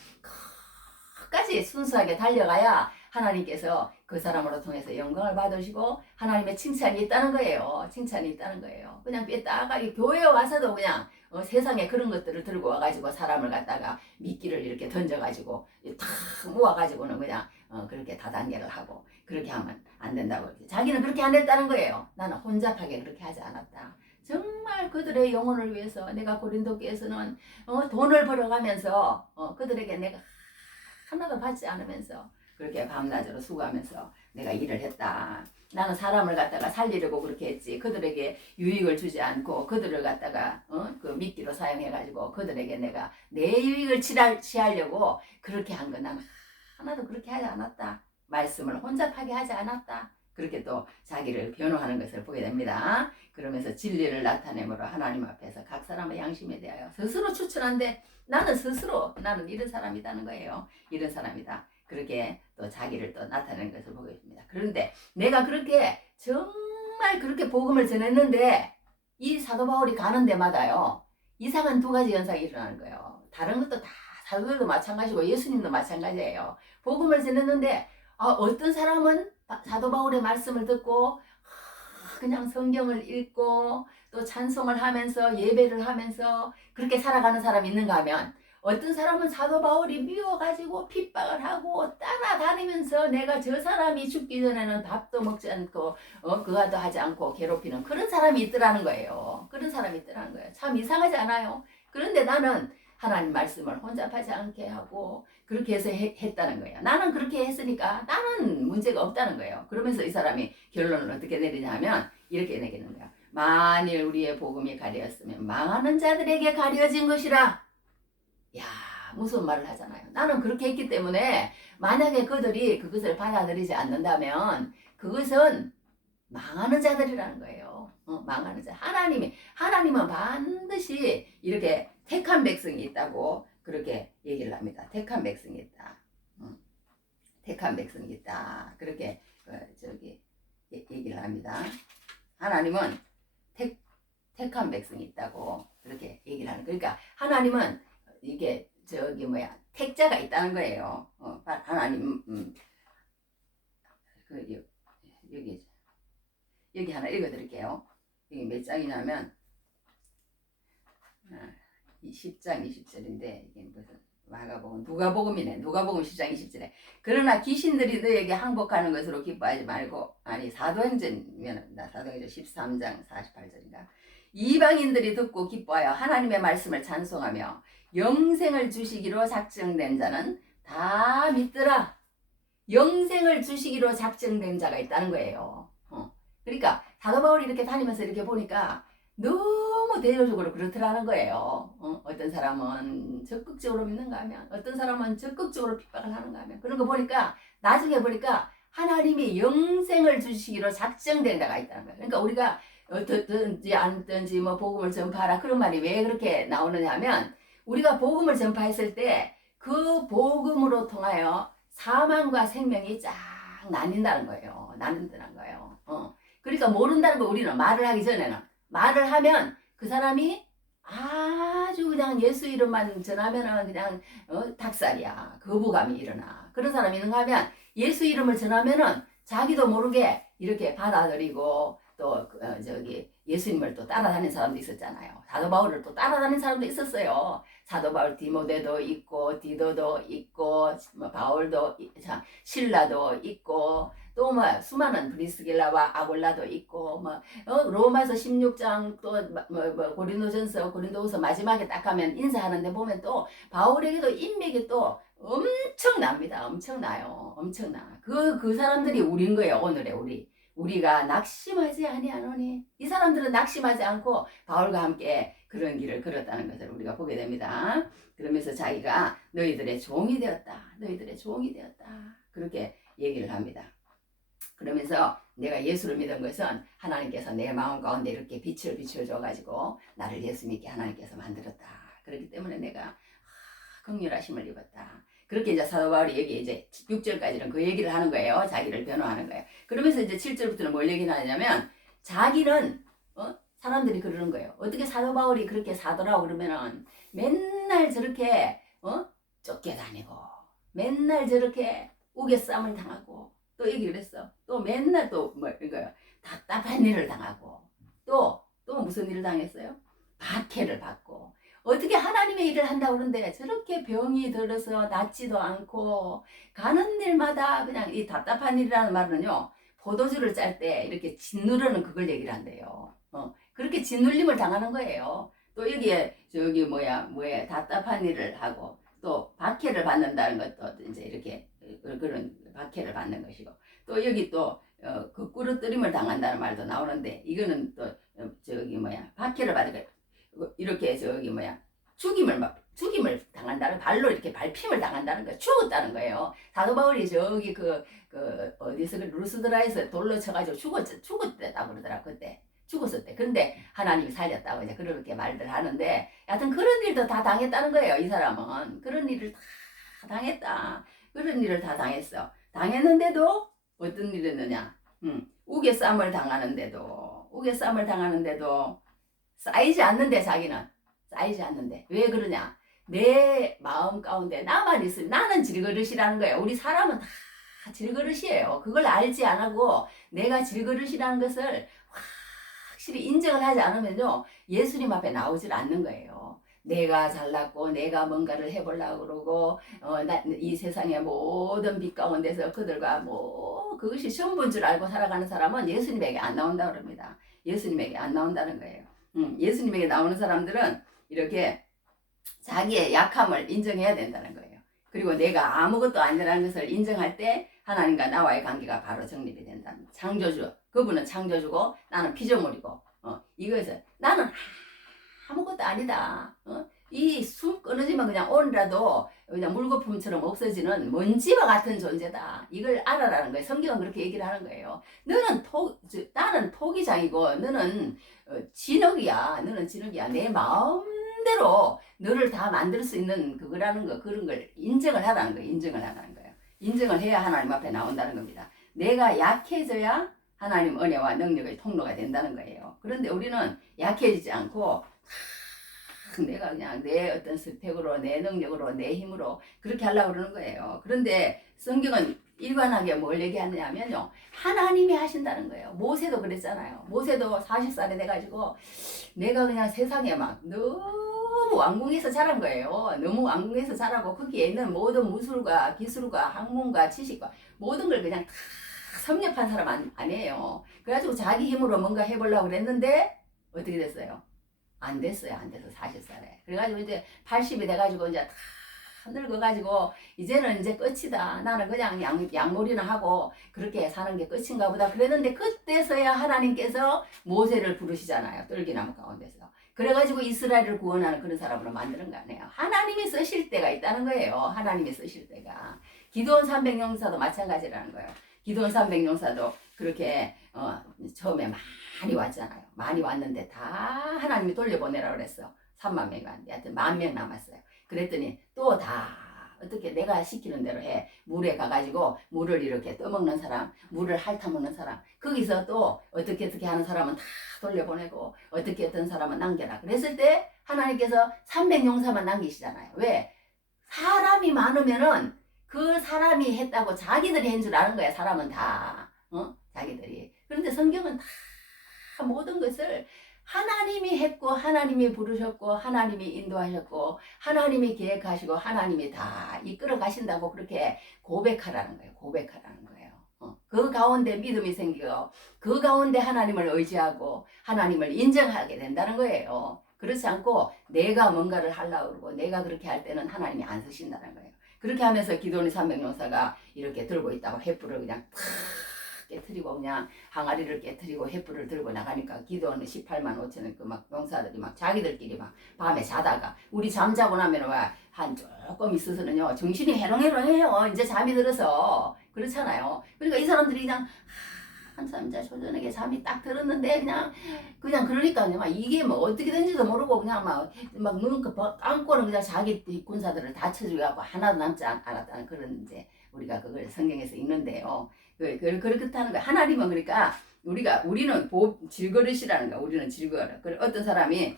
끝까지 순수하게 달려가야 하나님께서 그 사람으로 통해서 영광을 받으시고 하나님의 칭찬이 있다는 거예요. 칭찬이 있다는 거예요. 그냥 삐딱하게 교회에 와서도 그냥 세상에 그런 것들을 들고 와가지고 사람을 갖다가 미끼를 이렇게 던져가지고 탁 모아가지고는 그냥 그렇게 다단계를 하고 그렇게 하면 안 된다고. 자기는 그렇게 안 했다는 거예요. 나는 혼잡하게 그렇게 하지 않았다. 정말 그들의 영혼을 위해서 내가 고린도교에서는 돈을 벌어가면서 그들에게 내가 하나도 받지 않으면서 그렇게 밤낮으로 수고하면서 내가 일을 했다. 나는 사람을 갖다가 살리려고 그렇게 했지. 그들에게 유익을 주지 않고 그들을 갖다가 그 미끼로 사용해가지고 그들에게 내가 내 유익을 취하려고 그렇게 한 건 나는 하나도 그렇게 하지 않았다. 말씀을 혼잡하게 하지 않았다. 그렇게 또 자기를 변호하는 것을 보게 됩니다. 그러면서 진리를 나타내므로 하나님 앞에서 각 사람의 양심에 대하여 스스로 추천한데 나는 이런 사람이라는 거예요. 이런 사람이다. 그렇게 또 자기를 또 나타내는 것을 보게 됩니다. 그런데 내가 그렇게 정말 그렇게 복음을 전했는데 이 사도 바울이 가는 데마다요. 이상한 두 가지 현상이 일어나는 거예요. 다른 것도 다 사도들도 마찬가지고 예수님도 마찬가지예요. 복음을 전했는데 어떤 사람은 사도 바울의 말씀을 듣고 그냥 성경을 읽고 또 찬송을 하면서 예배를 하면서 그렇게 살아가는 사람이 있는가 하면 어떤 사람은 사도 바울이 미워가지고 핍박을 하고 따라다니면서 내가 저 사람이 죽기 전에는 밥도 먹지 않고 그거도 하지 않고 괴롭히는 그런 사람이 있더라는 거예요. 그런 사람이 있더라는 거예요. 참 이상하지 않아요? 그런데 나는 하나님 말씀을 혼잡하지 않게 하고 그렇게 해서 했다는 거예요. 나는 그렇게 했으니까 나는 문제가 없다는 거예요. 그러면서 이 사람이 결론을 어떻게 내리냐면 이렇게 내리는 거야. 만일 우리의 복음이 가려졌으면 망하는 자들에게 가려진 것이라. 야, 무슨 말을 하잖아요. 나는 그렇게 했기 때문에 만약에 그들이 그것을 받아들이지 않는다면 그것은 망하는 자들이라는 거예요. 망하는 자. 하나님은 반드시 이렇게 택한 백성이 있다고 그렇게 얘기를 합니다. 택한 백성이 있다. 택한 백성이 있다. 그렇게 얘기를 합니다. 하나님은 택한 백성이 있다고 그렇게 얘기를 하는. 그러니까 하나님은 이게 택자가 있다는 거예요. 하나님 여기 하나 읽어드릴게요. 이게 몇 장이냐면 10장 20절인데 이게 무슨 누가복음이네. 누가복음 10장 20절에 그러나 귀신들이 너에게 항복하는 것으로 기뻐하지 말고 사도행전 13장 48절인가 이방인들이 듣고 기뻐하여 하나님의 말씀을 찬송하며 영생을 주시기로 작정된 자는 다 믿더라. 영생을 주시기로 작정된 자가 있다는 거예요. 그러니까 사도 바울이 이렇게 다니면서 이렇게 보니까 너무 대조적으로 그렇더라는 거예요. 어떤 사람은 적극적으로 믿는가 하면 어떤 사람은 적극적으로 핍박을 하는가 하면 그런 거 보니까 나중에 보니까 하나님이 영생을 주시기로 작정된 데가 있다는 거예요. 그러니까 우리가 어떻든지 않든지 뭐 복음을 전파하라 그런 말이 왜 그렇게 나오느냐 하면 우리가 복음을 전파했을 때 그 복음으로 통하여 사망과 생명이 쫙 나뉜다는 거예요. 나눈다는 거예요. 그러니까 모른다는 거 우리는 말을 하기 전에는 말을 하면 그 사람이 아주 그냥 예수 이름만 전하면은 그냥 닭살이야. 거부감이 일어나. 그런 사람이 있는가 하면 예수 이름을 전하면은 자기도 모르게 이렇게 받아들이고 또 저기 예수님을 또 따라다니는 사람도 있었잖아요. 사도 바울을 또 따라다니는 사람도 있었어요. 사도 바울 디모데도 있고 디도도 있고 뭐 바울도 신라도 있고 또 뭐 수많은 브리스길라와 아골라도 있고 뭐 로마서 16장 또 뭐 고린도전서 고린도후서 마지막에 딱 가면 인사하는데 보면 또 바울에게도 인맥이 또 엄청납니다. 엄청나요. 엄청나. 그 사람들이 우린 거예요. 오늘의 우리가 낙심하지 아니하노니. 이 사람들은 낙심하지 않고 바울과 함께 그런 길을 걸었다는 것을 우리가 보게 됩니다. 그러면서 자기가 너희들의 종이 되었다. 너희들의 종이 되었다. 그렇게 얘기를 합니다. 그러면서 내가 예수를 믿은 것은 하나님께서 내 마음 가운데 이렇게 빛을 비춰줘가지고 나를 예수 믿게 하나님께서 만들었다. 그렇기 때문에 내가 긍휼하심을 입었다. 그렇게 이제 사도 바울이 여기 이제 6절까지는 그 얘기를 하는 거예요. 자기를 변호하는 거예요. 그러면서 이제 7절부터는 뭘 얘기하냐면 자기는 사람들이 그러는 거예요. 어떻게 사도 바울이 그렇게 사더라고 그러면은 맨날 저렇게 쫓겨다니고 맨날 저렇게 우겨싸움을 당하고 또 얘기를 했어. 또 맨날 또 뭐 이거요. 답답한 일을 당하고 또 무슨 일을 당했어요? 박해를 받고 어떻게 하나님의 일을 한다고 그러는데 저렇게 병이 들어서 낫지도 않고 가는 일마다 그냥 이 답답한 일이라는 말은요. 포도주를 짤 때 이렇게 짓누르는 그걸 얘기를 한대요. 그렇게 짓눌림을 당하는 거예요. 또 여기에 저기 뭐야 답답한 일을 하고 또 박해를 받는다는 것도 이제 이렇게 그런 박해를 받는 것이고 또 여기 또 거꾸로뜨림을 당한다는 말도 나오는데 이거는 또 저기 박해를 받을 이렇게 저기 죽임을 당한다는 발로 이렇게 밟힘을 당한다는 거 죽었다는 거예요. 사도 바울이 저기 어디서 루스드라에서 돌로 쳐가지고 죽었다고 그러더라 그때 죽었었대. 근데 하나님이 살렸다고 이제 그렇게 말들 하는데 여하튼 그런 일도 다 당했다는 거예요. 이 사람은 그런 일을 다 당했다. 그런 일을 다 당했어. 당했는데도 어떤 일이 있느냐? 우겨싸움을 당하는데도 쌓이지 않는데 자기는 쌓이지 않는데 왜 그러냐? 내 마음 가운데 나만 있으면 나는 질그릇이라는 거예요. 우리 사람은 다 질그릇이에요. 그걸 알지 않고 내가 질그릇이라는 것을 확실히 인정을 하지 않으면요 예수님 앞에 나오질 않는 거예요. 내가 잘났고 내가 뭔가를 해보려고 그러고 이 세상의 모든 빛 가운데서 그들과 그것이 전부인 줄 알고 살아가는 사람은 예수님에게 안 나온다고 그럽니다. 예수님에게 안 나온다는 거예요. 예수님에게 나오는 사람들은 이렇게 자기의 약함을 인정해야 된다는 거예요. 그리고 내가 아무것도 아니라는 것을 인정할 때 하나님과 나와의 관계가 바로 정립이 된다는 거예요. 창조주, 그분은 창조주고 나는 피조물이고 이것을 나는 아무것도 아니다. 이 숨 끊어지면 그냥 오늘라도 그냥 물거품처럼 없어지는 먼지와 같은 존재다. 이걸 알아라는 거예요. 성경은 그렇게 얘기를 하는 거예요. 나는 토기장이고 너는 진흙이야. 내 마음대로 너를 다 만들 수 있는 그거라는 거 그런 걸 인정을 하라는 거예요. 인정을 해야 하나님 앞에 나온다는 겁니다. 내가 약해져야 하나님 은혜와 능력의 통로가 된다는 거예요. 그런데 우리는 약해지지 않고 내가 그냥 내 어떤 스펙으로 내 능력으로 내 힘으로 그렇게 하려고 그러는 거예요. 그런데 성경은 일관하게 뭘 얘기하냐면요 하나님이 하신다는 거예요. 모세도 그랬잖아요. 모세도 40살에 돼가지고 내가 그냥 세상에 막 너무 왕궁에서 자란 거예요. 너무 왕궁에서 자라고 거기에 있는 모든 무술과 기술과 학문과 지식과 모든 걸 그냥 다 섭렵한 사람 아니에요. 그래가지고 자기 힘으로 뭔가 해보려고 그랬는데 어떻게 됐어요? 안 됐어요. 40살에. 그래가지고 이제 80이 돼가지고 이제 다 늙어가지고 이제는 이제 끝이다. 나는 그냥 양몰이나 하고 그렇게 사는 게 끝인가 보다. 그랬는데 그때서야 하나님께서 모세를 부르시잖아요. 뜰기나무 가운데서. 그래가지고 이스라엘을 구원하는 그런 사람으로 만드는 거 아니에요. 하나님이 쓰실 때가 있다는 거예요. 하나님이 쓰실 때가. 기도원 300용사도 마찬가지라는 거예요. 기도원 300용사도 그렇게 처음에 많이 왔잖아요. 많이 왔는데 다 하나님이 돌려보내라고 그랬어. 3만 명이 왔는데 하여튼 10,000명 남았어요. 그랬더니 또 다 어떻게 내가 시키는 대로 해. 물에 가가지고 물을 이렇게 떠먹는 사람, 물을 핥아먹는 사람, 거기서 또 어떻게 하는 사람은 다 돌려보내고 어떻게 어떤 사람은 남겨라. 그랬을 때 하나님께서 300용사만 남기시잖아요. 왜? 사람이 많으면은 그 사람이 했다고 자기들이 한 줄 아는 거야. 사람은 다 자기들이. 그런데 성경은 다 모든 것을 하나님이 했고 하나님이 부르셨고 하나님이 인도하셨고 하나님이 계획하시고 하나님이 다 이끌어 가신다고 그렇게 고백하라는 거예요. 고백하라는 거예요. 그 가운데 믿음이 생기고 그 가운데 하나님을 의지하고 하나님을 인정하게 된다는 거예요. 그렇지 않고 내가 뭔가를 하려고 그러고 내가 그렇게 할 때는 하나님이 안 쓰신다는 거예요. 그렇게 하면서 기도원이 300용사가 이렇게 들고 있다고 횃불을 그냥 탁 깨트리고 그냥 항아리를 깨트리고 횃불을 들고 나가니까 기도원은 18만 5천원 그 막 용사들이 막 자기들끼리 막 밤에 자다가 우리 잠자고 나면 한 조금 있어서는요 정신이 해롱해롱해요. 이제 잠이 들어서 그렇잖아요. 그러니까 이 사람들이 그냥 한참자 초저녁에 잠이 딱 들었는데 그냥 그러니까요. 막 이게 뭐 어떻게 된지도 모르고 그냥 막 눈 감고는 그냥 자기 군사들을 다 쳐주고 하나도 남지 않았다는 그런 이제 우리가 그걸 성경에서 읽는데요. 그렇다는 거야. 하나님은 그러니까 우리는 질그릇이라는 거야. 우리는 질그릇. 어떤 사람이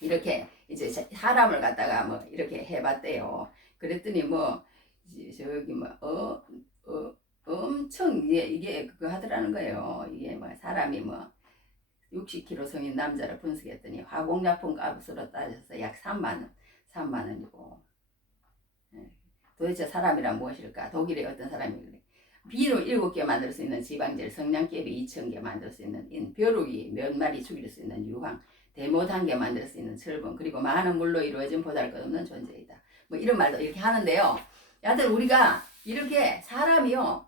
이렇게 이제 사람을 갖다가 뭐 이렇게 해봤대요. 그랬더니 뭐 저기 엄청 이게 그거 하더라는 거예요. 이게 뭐 사람이 뭐 60kg 성인 남자를 분석했더니 화공약품 값으로 따져서 약 3만 원이고. 도대체 사람이란 무엇일까? 독일의 어떤 사람이 그래. 비누 7개 만들 수 있는 지방젤, 성냥개비 2,000개 만들 수 있는 인, 벼룩이 몇 마리 죽일 수 있는 유황, 대못 1개 만들 수 있는 철분, 그리고 많은 물로 이루어진 보잘것없는 존재이다. 뭐 이런 말도 이렇게 하는데요. 여하튼 우리가 이렇게 사람이요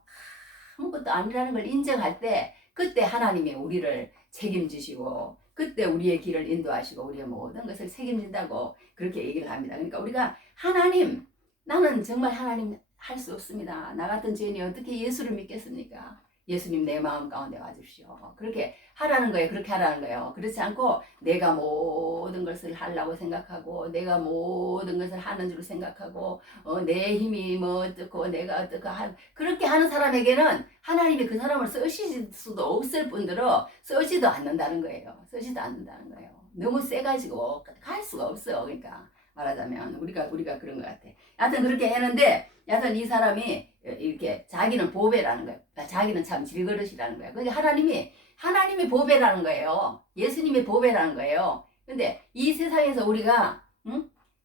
아무것도 아니라는 걸 인정할 때 그때 하나님이 우리를 책임지시고 그때 우리의 길을 인도하시고 우리의 모든 것을 책임진다고 그렇게 얘기를 합니다. 그러니까 우리가 하나님, 나는 정말 하나님 할 수 없습니다. 나 같은 죄인이 어떻게 예수를 믿겠습니까? 예수님 내 마음 가운데 와주시오. 그렇게 하라는 거예요. 그렇게 하라는 거예요. 그렇지 않고 내가 모든 것을 하려고 생각하고 내가 모든 것을 하는 줄 생각하고 내 힘이 뭐 어떻고 내가 어떻고 그렇게 하는 사람에게는 하나님이 그 사람을 쓰실 수도 없을 뿐더러 쓰지도 않는다는 거예요. 쓰지도 않는다는 거예요. 너무 세가지고 갈 수가 없어요. 그러니까 말하자면 우리가 그런 것 같아. 하여튼 그렇게 했는데 여하튼 이 사람이 이렇게 자기는 보배라는 거예요. 자기는 참 질그릇이라는 거예요. 그러니까 하나님이 보배라는 거예요. 예수님이 보배라는 거예요. 근데 이 세상에서 우리가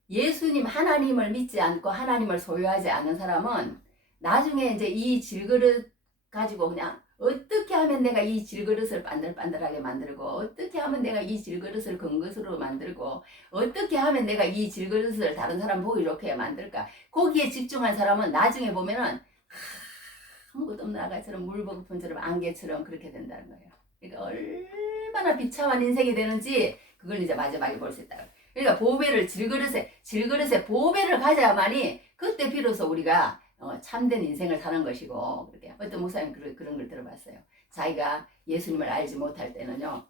예수님 하나님을 믿지 않고 하나님을 소유하지 않는 사람은 나중에 이제 이 질그릇 가지고 그냥 어떻게 하면 내가 이 질그릇을 반들반들하게 만들고 어떻게 하면 내가 이 질그릇을 금것으로 만들고 어떻게 하면 내가 이 질그릇을 다른 사람 보기 좋게 만들까 거기에 집중한 사람은 나중에 보면은 아무것도 없는 아가처럼 물버금처럼 안개처럼 그렇게 된다는 거예요. 그러니까 얼마나 비참한 인생이 되는지 그걸 이제 마지막에 볼 수 있다. 그러니까 보배를 질그릇에 보배를 가져야만이 그때 비로소 우리가 참된 인생을 사는 것이고 그렇게 어떤 목사님 그런 걸 들어봤어요. 자기가 예수님을 알지 못할 때는요,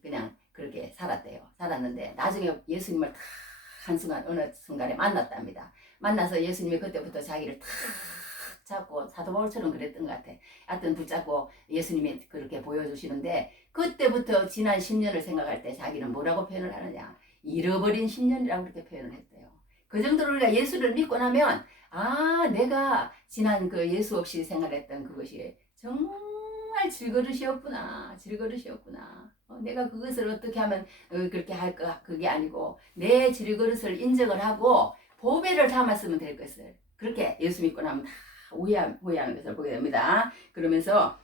그냥 그렇게 살았는데 나중에 예수님을 탁 한순간 어느 순간에 만났답니다. 만나서 예수님이 그때부터 자기를 탁 잡고 사도 바울처럼 그랬던 것 같아. 하여튼 붙잡고 예수님이 그렇게 보여주시는데 그때부터 지난 10년을 생각할 때 자기는 뭐라고 표현을 하느냐, 잃어버린 10년이라고 그렇게 표현을 했대요. 그 정도로 우리가 예수를 믿고 나면 내가 지난 그 예수 없이 생활했던 그것이 정말 질그릇이었구나. 내가 그것을 어떻게 하면 그렇게 할까? 그게 아니고 내 질그릇을 인정을 하고 보배를 담았으면 될 것을 그렇게 예수 믿고 나면 다 후회하는 것을 보게 됩니다. 그러면서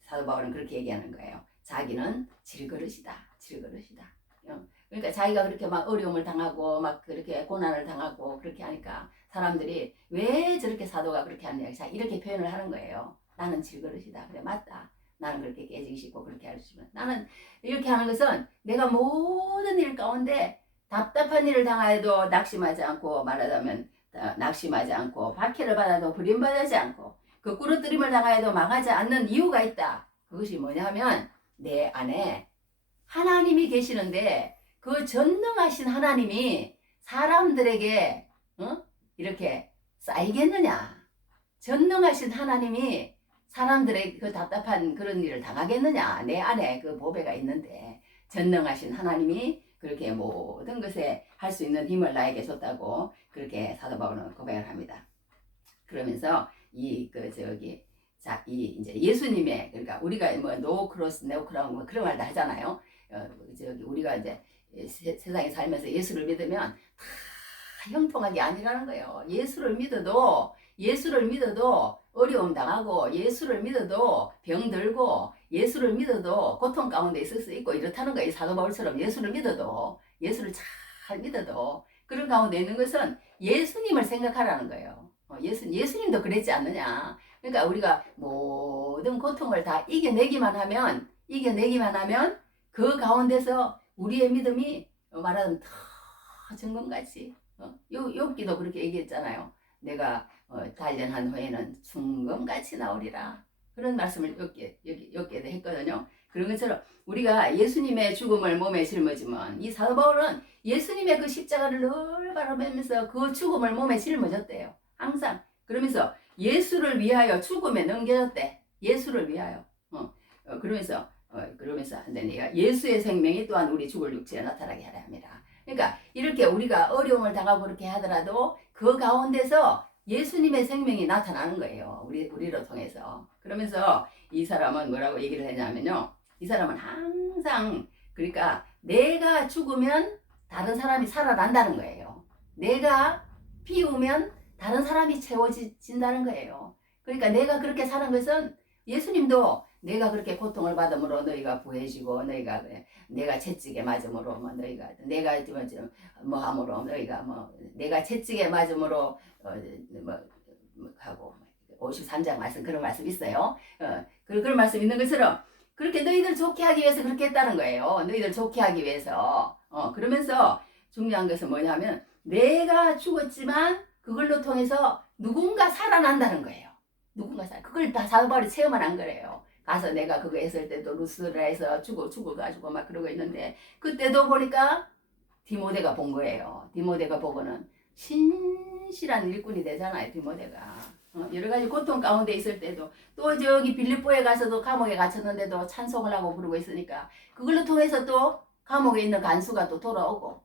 사도 바울은 그렇게 얘기하는 거예요. 자기는 질그릇이다. 그러니까 자기가 그렇게 막 어려움을 당하고 막 그렇게 고난을 당하고 그렇게 하니까 사람들이 왜 저렇게 사도가 그렇게 하느냐 이렇게 표현을 하는 거예요. 나는 질그릇이다. 그래 맞다. 나는 그렇게 깨지기 싫고 그렇게 할 수 있지만 나는 이렇게 하는 것은 내가 모든 일 가운데 답답한 일을 당하여도 낙심하지 않고 말하자면 낙심하지 않고 박해를 받아도 버림받지 않고 그 꾸러뜨림을 당하여도 망하지 않는 이유가 있다. 그것이 뭐냐면 내 안에 하나님이 계시는데 그 전능하신 하나님이 사람들에게 이렇게 쌓이겠느냐? 전능하신 하나님이 사람들의 그 답답한 그런 일을 당하겠느냐? 내 안에 그 보배가 있는데 전능하신 하나님이 그렇게 모든 것에 할 수 있는 힘을 나에게 줬다고 그렇게 사도 바울은 고백을 합니다. 그러면서 이제 예수님의 그러니까 우리가 뭐 노크로스 네오크라운 뭐 그런 말도 하잖아요. 우리가 이제 세상에 살면서 예수를 믿으면 다 형통한 게 아니라는 거예요. 예수를 믿어도 어려움 당하고 예수를 믿어도 병 들고 예수를 믿어도 고통 가운데 있을 수 있고 이렇다는 거예요. 사도 바울처럼 예수를 잘 믿어도 그런 가운데 있는 것은 예수님을 생각하라는 거예요. 예수님도 그랬지 않느냐. 그러니까 우리가 모든 고통을 다 이겨내기만 하면 그 가운데서 우리의 믿음이 말하자면 다 정금같이 욥기도 그렇게 얘기했잖아요. 내가 단련한 후에는 순금같이 나오리라. 그런 말씀을 욥기에도 했거든요. 그런 것처럼 우리가 예수님의 죽음을 몸에 짊어지면 이 사도 바울은 예수님의 그 십자가를 늘 바라보면서 그 죽음을 몸에 짊어졌대요. 항상. 그러면서 예수를 위하여 죽음에 넘겨졌대. 예수를 위하여. 그러면서 내가 예수의 생명이 또한 우리 죽을 육체에 나타나게 하려 합니다. 그러니까 이렇게 우리가 어려움을 당하고 그렇게 하더라도 그 가운데서 예수님의 생명이 나타나는 거예요. 우리로 통해서. 그러면서 이 사람은 뭐라고 얘기를 했냐면요. 이 사람은 항상 그러니까 내가 죽으면 다른 사람이 살아난다는 거예요. 내가 비우면 다른 사람이 채워진다는 거예요. 그러니까 내가 그렇게 사는 것은 예수님도 내가 그렇게 고통을 받음으로 너희가 부해지고 내가 채찍에 맞음으로 뭐 너희가 내가 뭐 함으로 너희가 뭐 내가 채찍에 맞음으로 하고 53장 말씀 그런 말씀 있어요. 그런 말씀 있는 것처럼 그렇게 너희들 좋게 하기 위해서 그렇게 했다는 거예요. 너희들 좋게 하기 위해서. 그러면서 중요한 것은 뭐냐면 내가 죽었지만 그걸로 통해서 누군가 살아난다는 거예요. 그걸 다 사도 바울이 체험을 한 거래요. 가서 내가 그거 했을 때도 루스라에서 죽어가지고 막 그러고 있는데 그때도 보니까 디모데가 본 거예요. 디모데가 보고는 신실한 일꾼이 되잖아요. 디모데가. 여러 가지 고통 가운데 있을 때도 또 저기 빌립보에 가서도 감옥에 갇혔는데도 찬송을 하고 부르고 있으니까 그걸로 통해서 또 감옥에 있는 간수가 또 돌아오고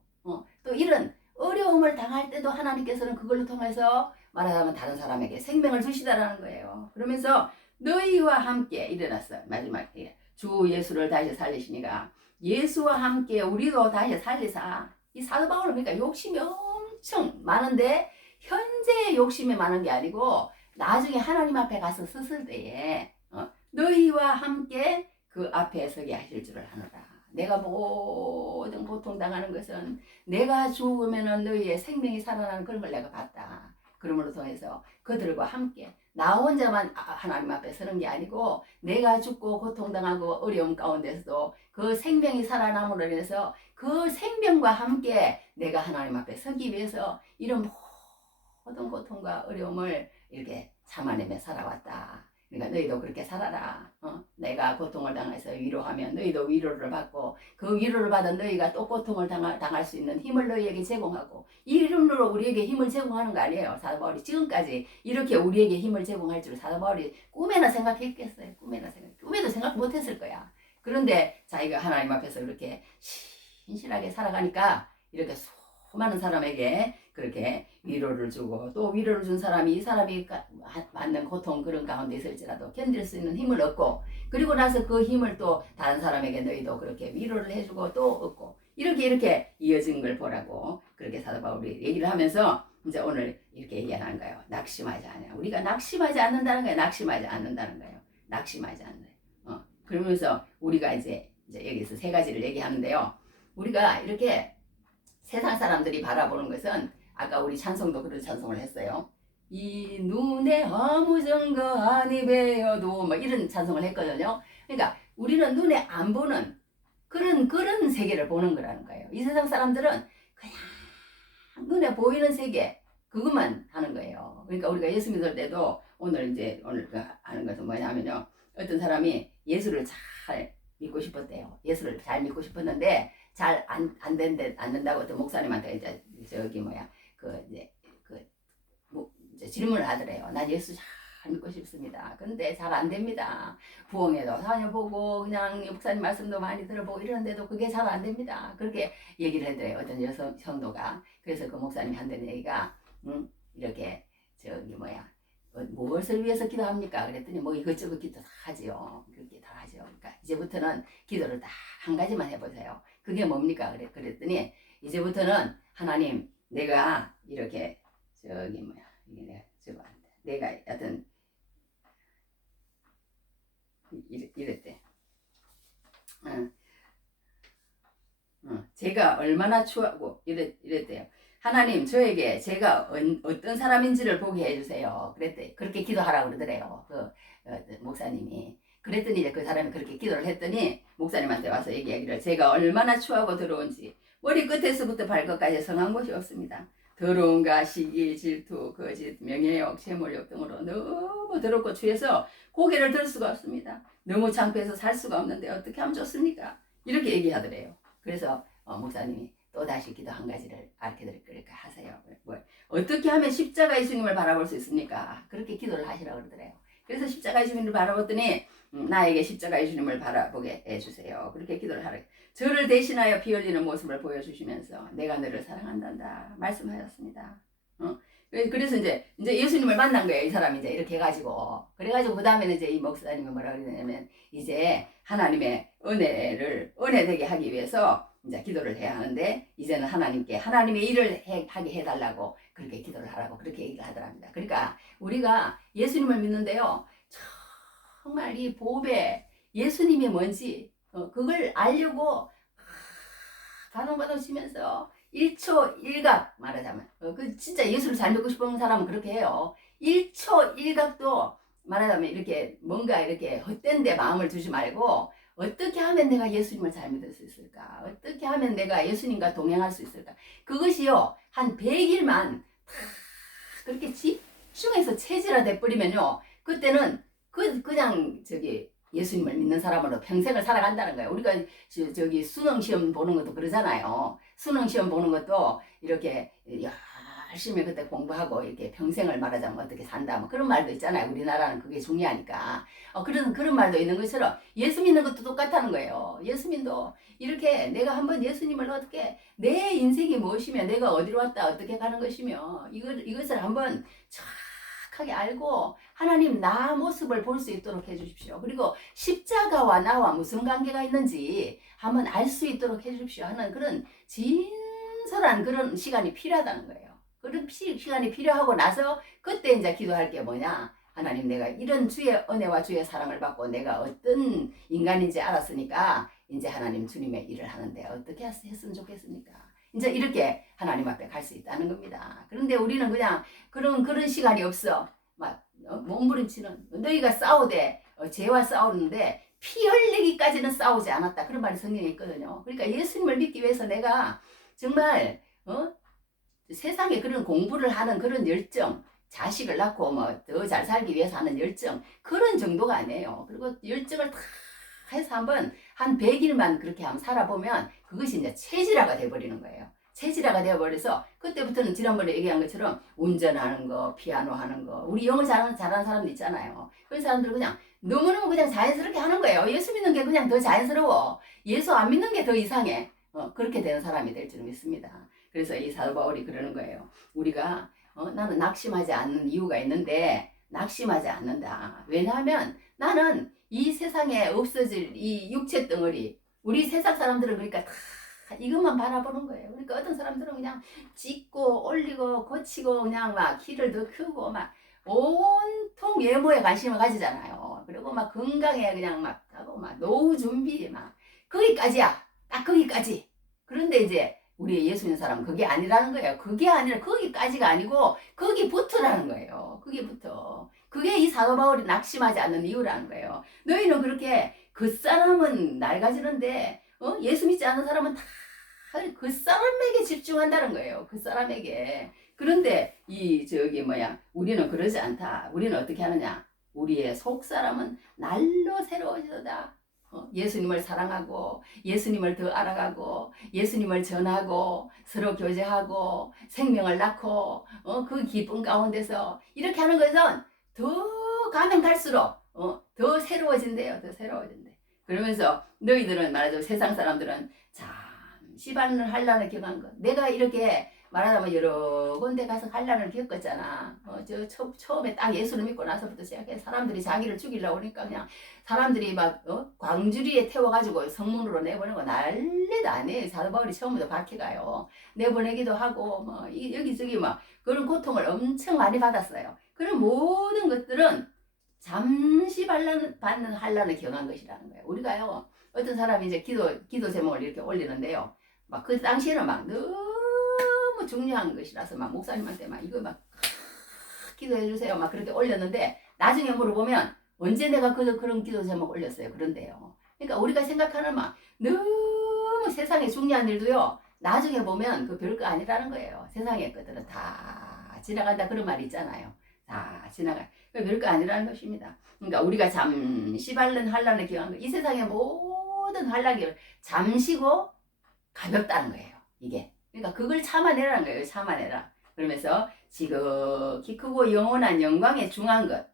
또 이런 어려움을 당할 때도 하나님께서는 그걸로 통해서 말하자면 다른 사람에게 생명을 주시다라는 거예요. 그러면서 너희와 함께 일어났어요. 마지막에 주 예수를 다시 살리시니까 예수와 함께 우리도 다시 살리사. 이 사도 바울은 그러니까 욕심이 엄청 많은데 현재의 욕심이 많은 게 아니고 나중에 하나님 앞에 가서 섰을 때에 너희와 함께 그 앞에 서게 하실 줄을 하노라. 내가 모든 고통당하는 것은 내가 죽으면 너희의 생명이 살아나는 그런 걸 내가 봤다. 그러므로 통해서 그들과 함께 나 혼자만 하나님 앞에 서는 게 아니고 내가 죽고 고통당하고 어려움 가운데서도 그 생명이 살아남으로 인해서 그 생명과 함께 내가 하나님 앞에 서기 위해서 이런 모든 고통과 어려움을 이렇게 참아내며 살아왔다. 그러니까 너희도 그렇게 살아라. 내가 고통을 당해서 위로하면 너희도 위로를 받고 그 위로를 받은 너희가 또 고통을 당할 수 있는 힘을 너희에게 제공하고 이 이름으로 우리에게 힘을 제공하는 거 아니에요. 사도 바울이 지금까지 이렇게 우리에게 힘을 제공할 줄 사도 바울이 꿈에나 생각했겠어요. 꿈에도 생각 못했을 거야. 그런데 자기가 하나님 앞에서 이렇게 신실하게 살아가니까 이렇게 수많은 사람에게 그렇게 위로를 주고 또 위로를 준 사람이 이 사람이 받는 고통 그런 가운데 있을지라도 견딜 수 있는 힘을 얻고 그리고 나서 그 힘을 또 다른 사람에게 너희도 그렇게 위로를 해주고 또 얻고 이렇게 이어진 걸 보라고 그렇게 사도 바울이 얘기를 하면서 이제 오늘 이렇게 얘기하는 거예요. 낙심하지 않아요. 우리가 낙심하지 않는다는 거예요. 낙심하지 않는 거예요. 그러면서 우리가 이제 여기서 세 가지를 얘기하는데요. 우리가 이렇게 세상 사람들이 바라보는 것은 아까 우리 찬송도 그런 찬송을 했어요. 이 눈에 아무 증거 아니 배어도 뭐 이런 찬송을 했거든요. 그러니까 우리는 눈에 안 보는 그런 세계를 보는 거라는 거예요. 이 세상 사람들은 그냥 눈에 보이는 세계 그것만 하는 거예요. 그러니까 우리가 예수 믿을 때도 오늘 하는 것은 뭐냐면요. 어떤 사람이 예수를 잘 믿고 싶었대요. 예수를 잘 믿고 싶었는데 잘 안 된다고 어떤 목사님한테 이제 이제 질문을 하더래요. 난 예수 잘 믿고 싶습니다. 근데 잘 안 됩니다. 부흥회도 다녀보고 그냥 목사님 말씀도 많이 들어보고 이러는데도 그게 잘 안 됩니다. 그렇게 얘기를 하더래요. 어떤 성도가. 그래서 그 목사님이 한다는 얘기가 이렇게 무엇을 위해서 기도합니까? 그랬더니 뭐 이것저것 기도 다 하지요. 그렇게 다 하죠. 그러니까 이제부터는 기도를 딱 한 가지만 해보세요. 그게 뭡니까? 그랬더니 이제부터는 하나님 내가 이렇게 이게 내가 여튼 이랬대. 제가 얼마나 추하고 이랬대요. 하나님 저에게 제가 어떤 사람인지를 보게 해주세요. 그랬대. 그렇게 기도하라고 그러더래요. 목사님이. 그랬더니 이제 그 사람이 그렇게 기도를 했더니 목사님한테 와서 얘기하기를 제가 얼마나 추하고 더러운지 머리 끝에서부터 발끝까지 성한 곳이 없습니다. 더러움과 시기, 질투, 거짓, 명예욕, 재물욕 등으로 너무 더럽고 취해서 고개를 들 수가 없습니다. 너무 창피해서 살 수가 없는데 어떻게 하면 좋습니까? 이렇게 얘기하더래요. 그래서 목사님이 또 다시 기도 한 가지를 가르쳐드릴 거니까 하세요. 어떻게 하면 십자가 예수님을 바라볼 수 있습니까? 그렇게 기도를 하시라고 그러더래요. 그래서 십자가 예수님을 바라봤더니 나에게 십자가 예수님을 바라보게 해주세요. 그렇게 기도를 하라. 저를 대신하여 피 흘리는 모습을 보여주시면서 내가 너를 사랑한단다 말씀하셨습니다. 그래서 이제 예수님을 만난 거예요. 이 사람이 이제 이렇게 해가지고. 그래가지고 그 다음에는 이제 이 목사님이 뭐라 그러냐면 이제 하나님의 은혜 되게 하기 위해서 이제 기도를 해야 하는데 이제는 하나님께 하나님의 일을 하게 해달라고 그렇게 기도를 하라고 그렇게 얘기를 하더랍니다. 그러니까 우리가 예수님을 믿는데요. 정말 이 보배 예수님이 뭔지 그걸 알려고 가동치면서 1초 1각 말하자면 그 진짜 예수를 잘 믿고 싶은 사람은 그렇게 해요. 1초 1각도 말하자면 이렇게 뭔가 이렇게 헛된 데 마음을 두지 말고 어떻게 하면 내가 예수님을 잘 믿을 수 있을까? 어떻게 하면 내가 예수님과 동행할 수 있을까? 그것이요 한 100일만 그렇게 집중해서 체질화돼 버리면요 그때는 그냥 예수님을 믿는 사람으로 평생을 살아간다는 거예요. 우리가 수능 시험 보는 것도 그러잖아요. 수능 시험 보는 것도 이렇게 열심히 그때 공부하고 이렇게 평생을 말하자면 어떻게 산다 뭐 그런 말도 있잖아요. 우리나라는 그게 중요하니까. 그런 말도 있는 것처럼 예수 믿는 것도 똑같다는 거예요. 예수님도 이렇게 내가 한번 예수님을 어떻게 내 인생이 무엇이며 내가 어디로 왔다 어떻게 가는 것이며 이것을 한번 정확하게 알고 하나님 나 모습을 볼 수 있도록 해주십시오. 그리고 십자가와 나와 무슨 관계가 있는지 한번 알 수 있도록 해주십시오 하는 그런 진솔한 그런 시간이 필요하다는 거예요. 그런 시간이 필요하고 나서 그때 이제 기도할 게 뭐냐? 하나님 내가 이런 주의 은혜와 주의 사랑을 받고 내가 어떤 인간인지 알았으니까 이제 하나님 주님의 일을 하는데 어떻게 했으면 좋겠습니까? 이제 이렇게 하나님 앞에 갈 수 있다는 겁니다. 그런데 우리는 그냥 그런 시간이 없어. 막 몸부림치는 너희가 싸우되 죄와 싸우는데 피 흘리기까지는 싸우지 않았다. 그런 말이 성경에 있거든요. 그러니까 예수님을 믿기 위해서 내가 정말 세상에 그런 공부를 하는 그런 열정, 자식을 낳고 뭐 더 잘 살기 위해서 하는 열정 그런 정도가 아니에요. 그리고 열정을 다 해서 한 100일만 그렇게 한번 살아보면 그것이 이제 체질화가 돼버리는 거예요. 체질화가 되어버려서 그때부터는 지난번에 얘기한 것처럼 운전하는 거, 피아노 하는 거, 우리 영어 잘하는 사람들 있잖아요. 그런 사람들 그냥 너무너무 그냥 자연스럽게 하는 거예요. 예수 믿는 게 그냥 더 자연스러워. 예수 안 믿는 게 더 이상해. 그렇게 되는 사람이 될 줄 믿습니다. 그래서 이 사도 바울이 그러는 거예요. 우리가 나는 낙심하지 않는 이유가 있는데 낙심하지 않는다. 왜냐하면 나는 이 세상에 없어질 이 육체 덩어리 우리 세상 사람들은 그러니까 다 이것만 바라보는 거예요. 그러니까 어떤 사람들은 그냥 찢고 올리고 고치고 그냥 막 키를 더 크고 막 온통 외모에 관심을 가지잖아요. 그리고 막 건강에 그냥 막 하고 막 노후 준비 막 거기까지야. 딱 거기까지. 그런데 이제 우리 예수 믿는 사람은 그게 아니라는 거예요. 그게 아니라 거기까지가 아니고 거기부터라는 거예요. 거기부터. 그게 이 사도 바울이 낙심하지 않는 이유라는 거예요. 너희는 그렇게 그 사람은 낡아지는데 예수 믿지 않는 사람은 다 그 사람에게 집중한다는 거예요. 그 사람에게. 그런데 이 저기 뭐야 우리는 그러지 않다. 우리는 어떻게 하느냐? 우리의 속 사람은 날로 새로워지다. 예수님을 사랑하고 예수님을 더 알아가고 예수님을 전하고 서로 교제하고 생명을 낳고 그 기쁨 가운데서 이렇게 하는 것은 더 가면 갈수록 더 새로워진대요. 더 새로워진대. 그러면서 너희들은 말하자면 세상 사람들은 잠시 반을 환란을 겪은 것. 내가 이렇게 말하자면 여러 군데 가서 환란을 겪었잖아. 처음에 딱 예수를 믿고 나서부터 시작해 사람들이 자기를 죽이려고 그러니까 그냥 사람들이 막 광주리에 태워가지고 성문으로 내보내고 난리도 아니에요. 사도 바울이 처음부터 박해가요. 내보내기도 하고 뭐 여기저기 막 그런 고통을 엄청 많이 받았어요. 그런 모든 것들은 잠시 받는 환란을 경한 것이라는 거예요. 우리가요 어떤 사람이 이제 기도 제목을 이렇게 올리는데요. 막 그 당시에는 막 너무 중요한 것이라서 막 목사님한테 막 이거 막 기도해 주세요 막 그렇게 올렸는데 나중에 물어보면 언제 내가 그런 기도 제목 올렸어요. 그런데요. 그러니까 우리가 생각하는 막 너무 세상에 중요한 일도요. 나중에 보면 그 별거 아니라는 거예요. 세상의 것들은 다 지나간다 그런 말이 있잖아요. 다 지나가. 별거 아니라는 것입니다. 그러니까 우리가 잠시 받는 환란을 기억한 거. 이 세상의 모든 환란이 잠시고 가볍다는 거예요. 이게. 그러니까 그걸 참아내라는 거예요. 참아내라. 그러면서 지극히 크고 영원한 영광에 중한 것.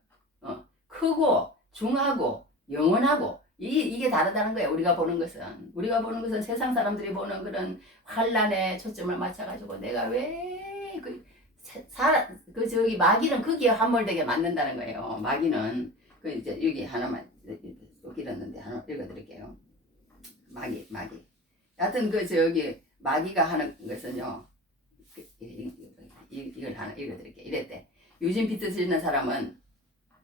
크고 중하고 영원하고 이게 다르다는 거예요. 우리가 보는 것은 세상 사람들이 보는 그런 환란에 초점을 맞춰가지고 내가 왜 저기 마귀는 거기에 함몰되게 만든다는 거예요. 마귀는 그 이제 여기 하나만 또 길었는데 하나 읽어드릴게요. 마귀. 하여튼 그 저기 마귀가 하는 것은요. 이걸 하나 읽어드릴게요. 이랬대. 유진 피터스라는 사람은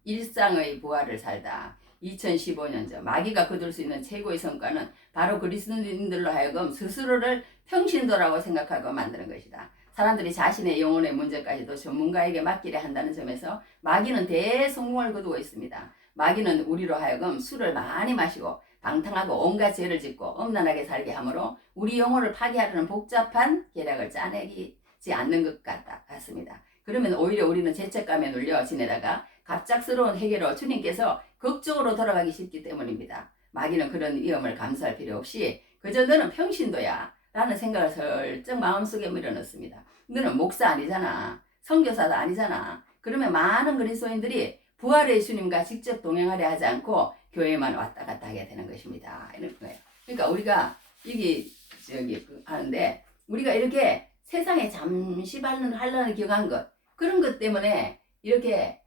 일상의 부활을 살다 2015년 전 마귀가 거둘 수 있는 최고의 성과는 바로 그리스도인들로 하여금 스스로를 평신도라고 생각하고 만드는 것이다. 사람들이 자신의 영혼의 문제까지도 전문가에게 맡기려 한다는 점에서 마귀는 대성공을 거두고 있습니다. 마귀는 우리로 하여금 술을 많이 마시고 방탕하고 온갖 죄를 짓고 엄란하게 살게 하므로 우리 영혼을 파괴하려는 복잡한 계략을 짜내지 않는 것 같습니다. 그러면 오히려 우리는 죄책감에 눌려 지내다가 갑작스러운 해결로 주님께서 극적으로 돌아가기 쉽기 때문입니다. 마귀는 그런 위험을 감수할 필요 없이 그저 너는 평신도야 라는 생각을 슬쩍 마음속에 밀어넣습니다. 너는 목사 아니잖아. 선교사도 아니잖아. 그러면 많은 그리스도인들이 부활의 주님과 직접 동행하려 하지 않고 교회만 왔다 갔다 하게 되는 것입니다. 이런 거예요. 그러니까 우리가 이게 저기 하는데 우리가 이렇게 세상에 잠시 받는 환란을 경한 것 그런 것 때문에 이렇게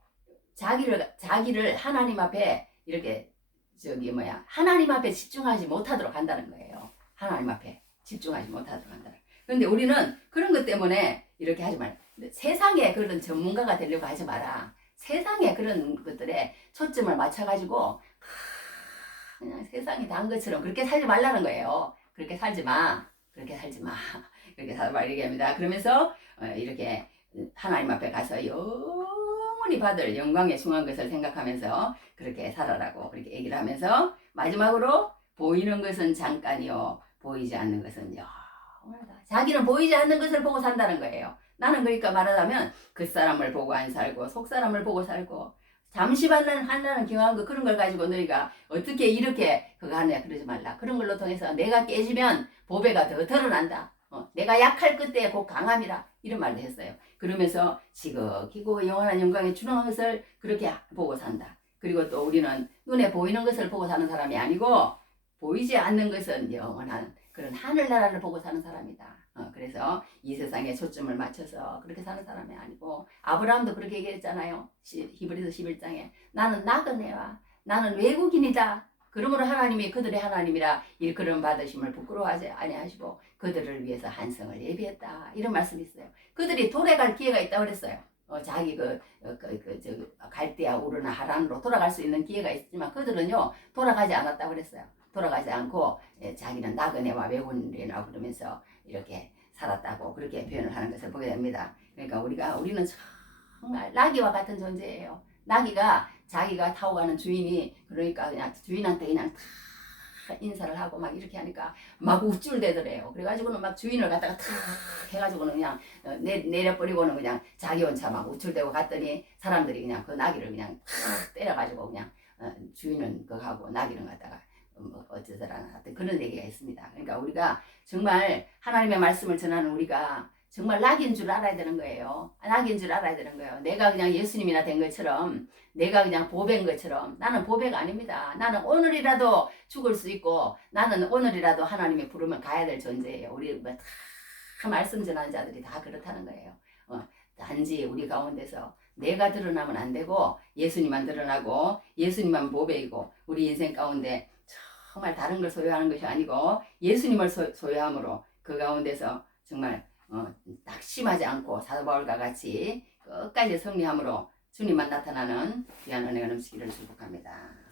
자기를 하나님 앞에 이렇게 하나님 앞에 집중하지 못하도록 한다는 거예요. 하나님 앞에 집중하지 못하도록 한다는. 그런데 우리는 그런 것 때문에 이렇게 하지 말라. 세상에 그런 전문가가 되려고 하지 마라. 세상에 그런 것들에 초점을 맞춰가지고 그냥 세상이 단 것처럼 그렇게 살지 말라는 거예요. 그렇게 살지 마. 그렇게 살지 마. 그렇게 살지 마 얘기합니다. 그러면서 이렇게 하나님 앞에 가서 영원히 받을 영광에 중한 것을 생각하면서 그렇게 살아라고 그렇게 얘기를 하면서 마지막으로 보이는 것은 잠깐이요 보이지 않는 것은 영원하다. 자기는 보이지 않는 것을 보고 산다는 거예요. 나는 그러니까 말하자면 겉사람을 보고 안 살고 속사람을 보고 살고 잠시 받는 한나는 경한 거 그런 걸 가지고 너희가 어떻게 이렇게 그거 하느냐 그러지 말라. 그런 걸로 통해서 내가 깨지면 보배가 더 드러난다. 내가 약할 그때에 곧 강함이라 이런 말도 했어요. 그러면서 지극히고 영원한 영광에 주는 것을 그렇게 보고 산다. 그리고 또 우리는 눈에 보이는 것을 보고 사는 사람이 아니고 보이지 않는 것은 영원한 그런 하늘나라를 보고 사는 사람이다. 그래서 이 세상에 초점을 맞춰서 그렇게 사는 사람이 아니고 아브라함도 그렇게 얘기했잖아요. 히브리서 11장에 나는 나그네와 나는 외국인이다. 그러므로 하나님이 그들의 하나님이라 일컬음 받으심을 부끄러워하지 아니하시고 그들을 위해서 한성을 예비했다. 이런 말씀이 있어요. 그들이 돌아갈 기회가 있다고 그랬어요. 자기 갈대아 우르나 하란으로 돌아갈 수 있는 기회가 있지만 그들은요 돌아가지 않았다고 그랬어요. 돌아가지 않고 자기는 나그네와 외국인이라고 그러면서 이렇게 살았다고 그렇게 표현을 하는 것을 보게 됩니다. 그러니까 우리는 정말 나귀와 같은 존재예요. 나귀가 자기가 타고 가는 주인이 그러니까 그냥 주인한테 그냥 다 인사를 하고 막 이렇게 하니까 막 우쭐대더래요. 그래가지고는 막 주인을 갖다가 탁 해가지고는 그냥 내려버리고는 그냥 자기 혼자 막 우쭐대고 갔더니 사람들이 그냥 그 나귀를 그냥 탁 때려가지고 그냥 주인은 그거 하고 나귀는 갖다가 뭐 어쩌더라 하여튼 그런 얘기가 있습니다. 그러니까 우리가 정말 하나님의 말씀을 전하는 우리가 정말 낙인 줄 알아야 되는 거예요. 낙인 줄 알아야 되는 거예요. 내가 그냥 예수님이나 된 것처럼 내가 그냥 보배인 것처럼 나는 보배가 아닙니다. 나는 오늘이라도 죽을 수 있고 나는 오늘이라도 하나님의 부름을 가야 될 존재예요. 우리 다 말씀 전하는 자들이 다 그렇다는 거예요. 단지 우리 가운데서 내가 드러나면 안 되고 예수님만 드러나고 예수님만 보배이고 우리 인생 가운데 정말 다른 걸 소유하는 것이 아니고 예수님을 소유함으로 그 가운데서 정말 낙심하지 않고 사도 바울과 같이 끝까지 승리함으로 주님만 나타나는 귀한 은혜가 넘치기를 축복합니다.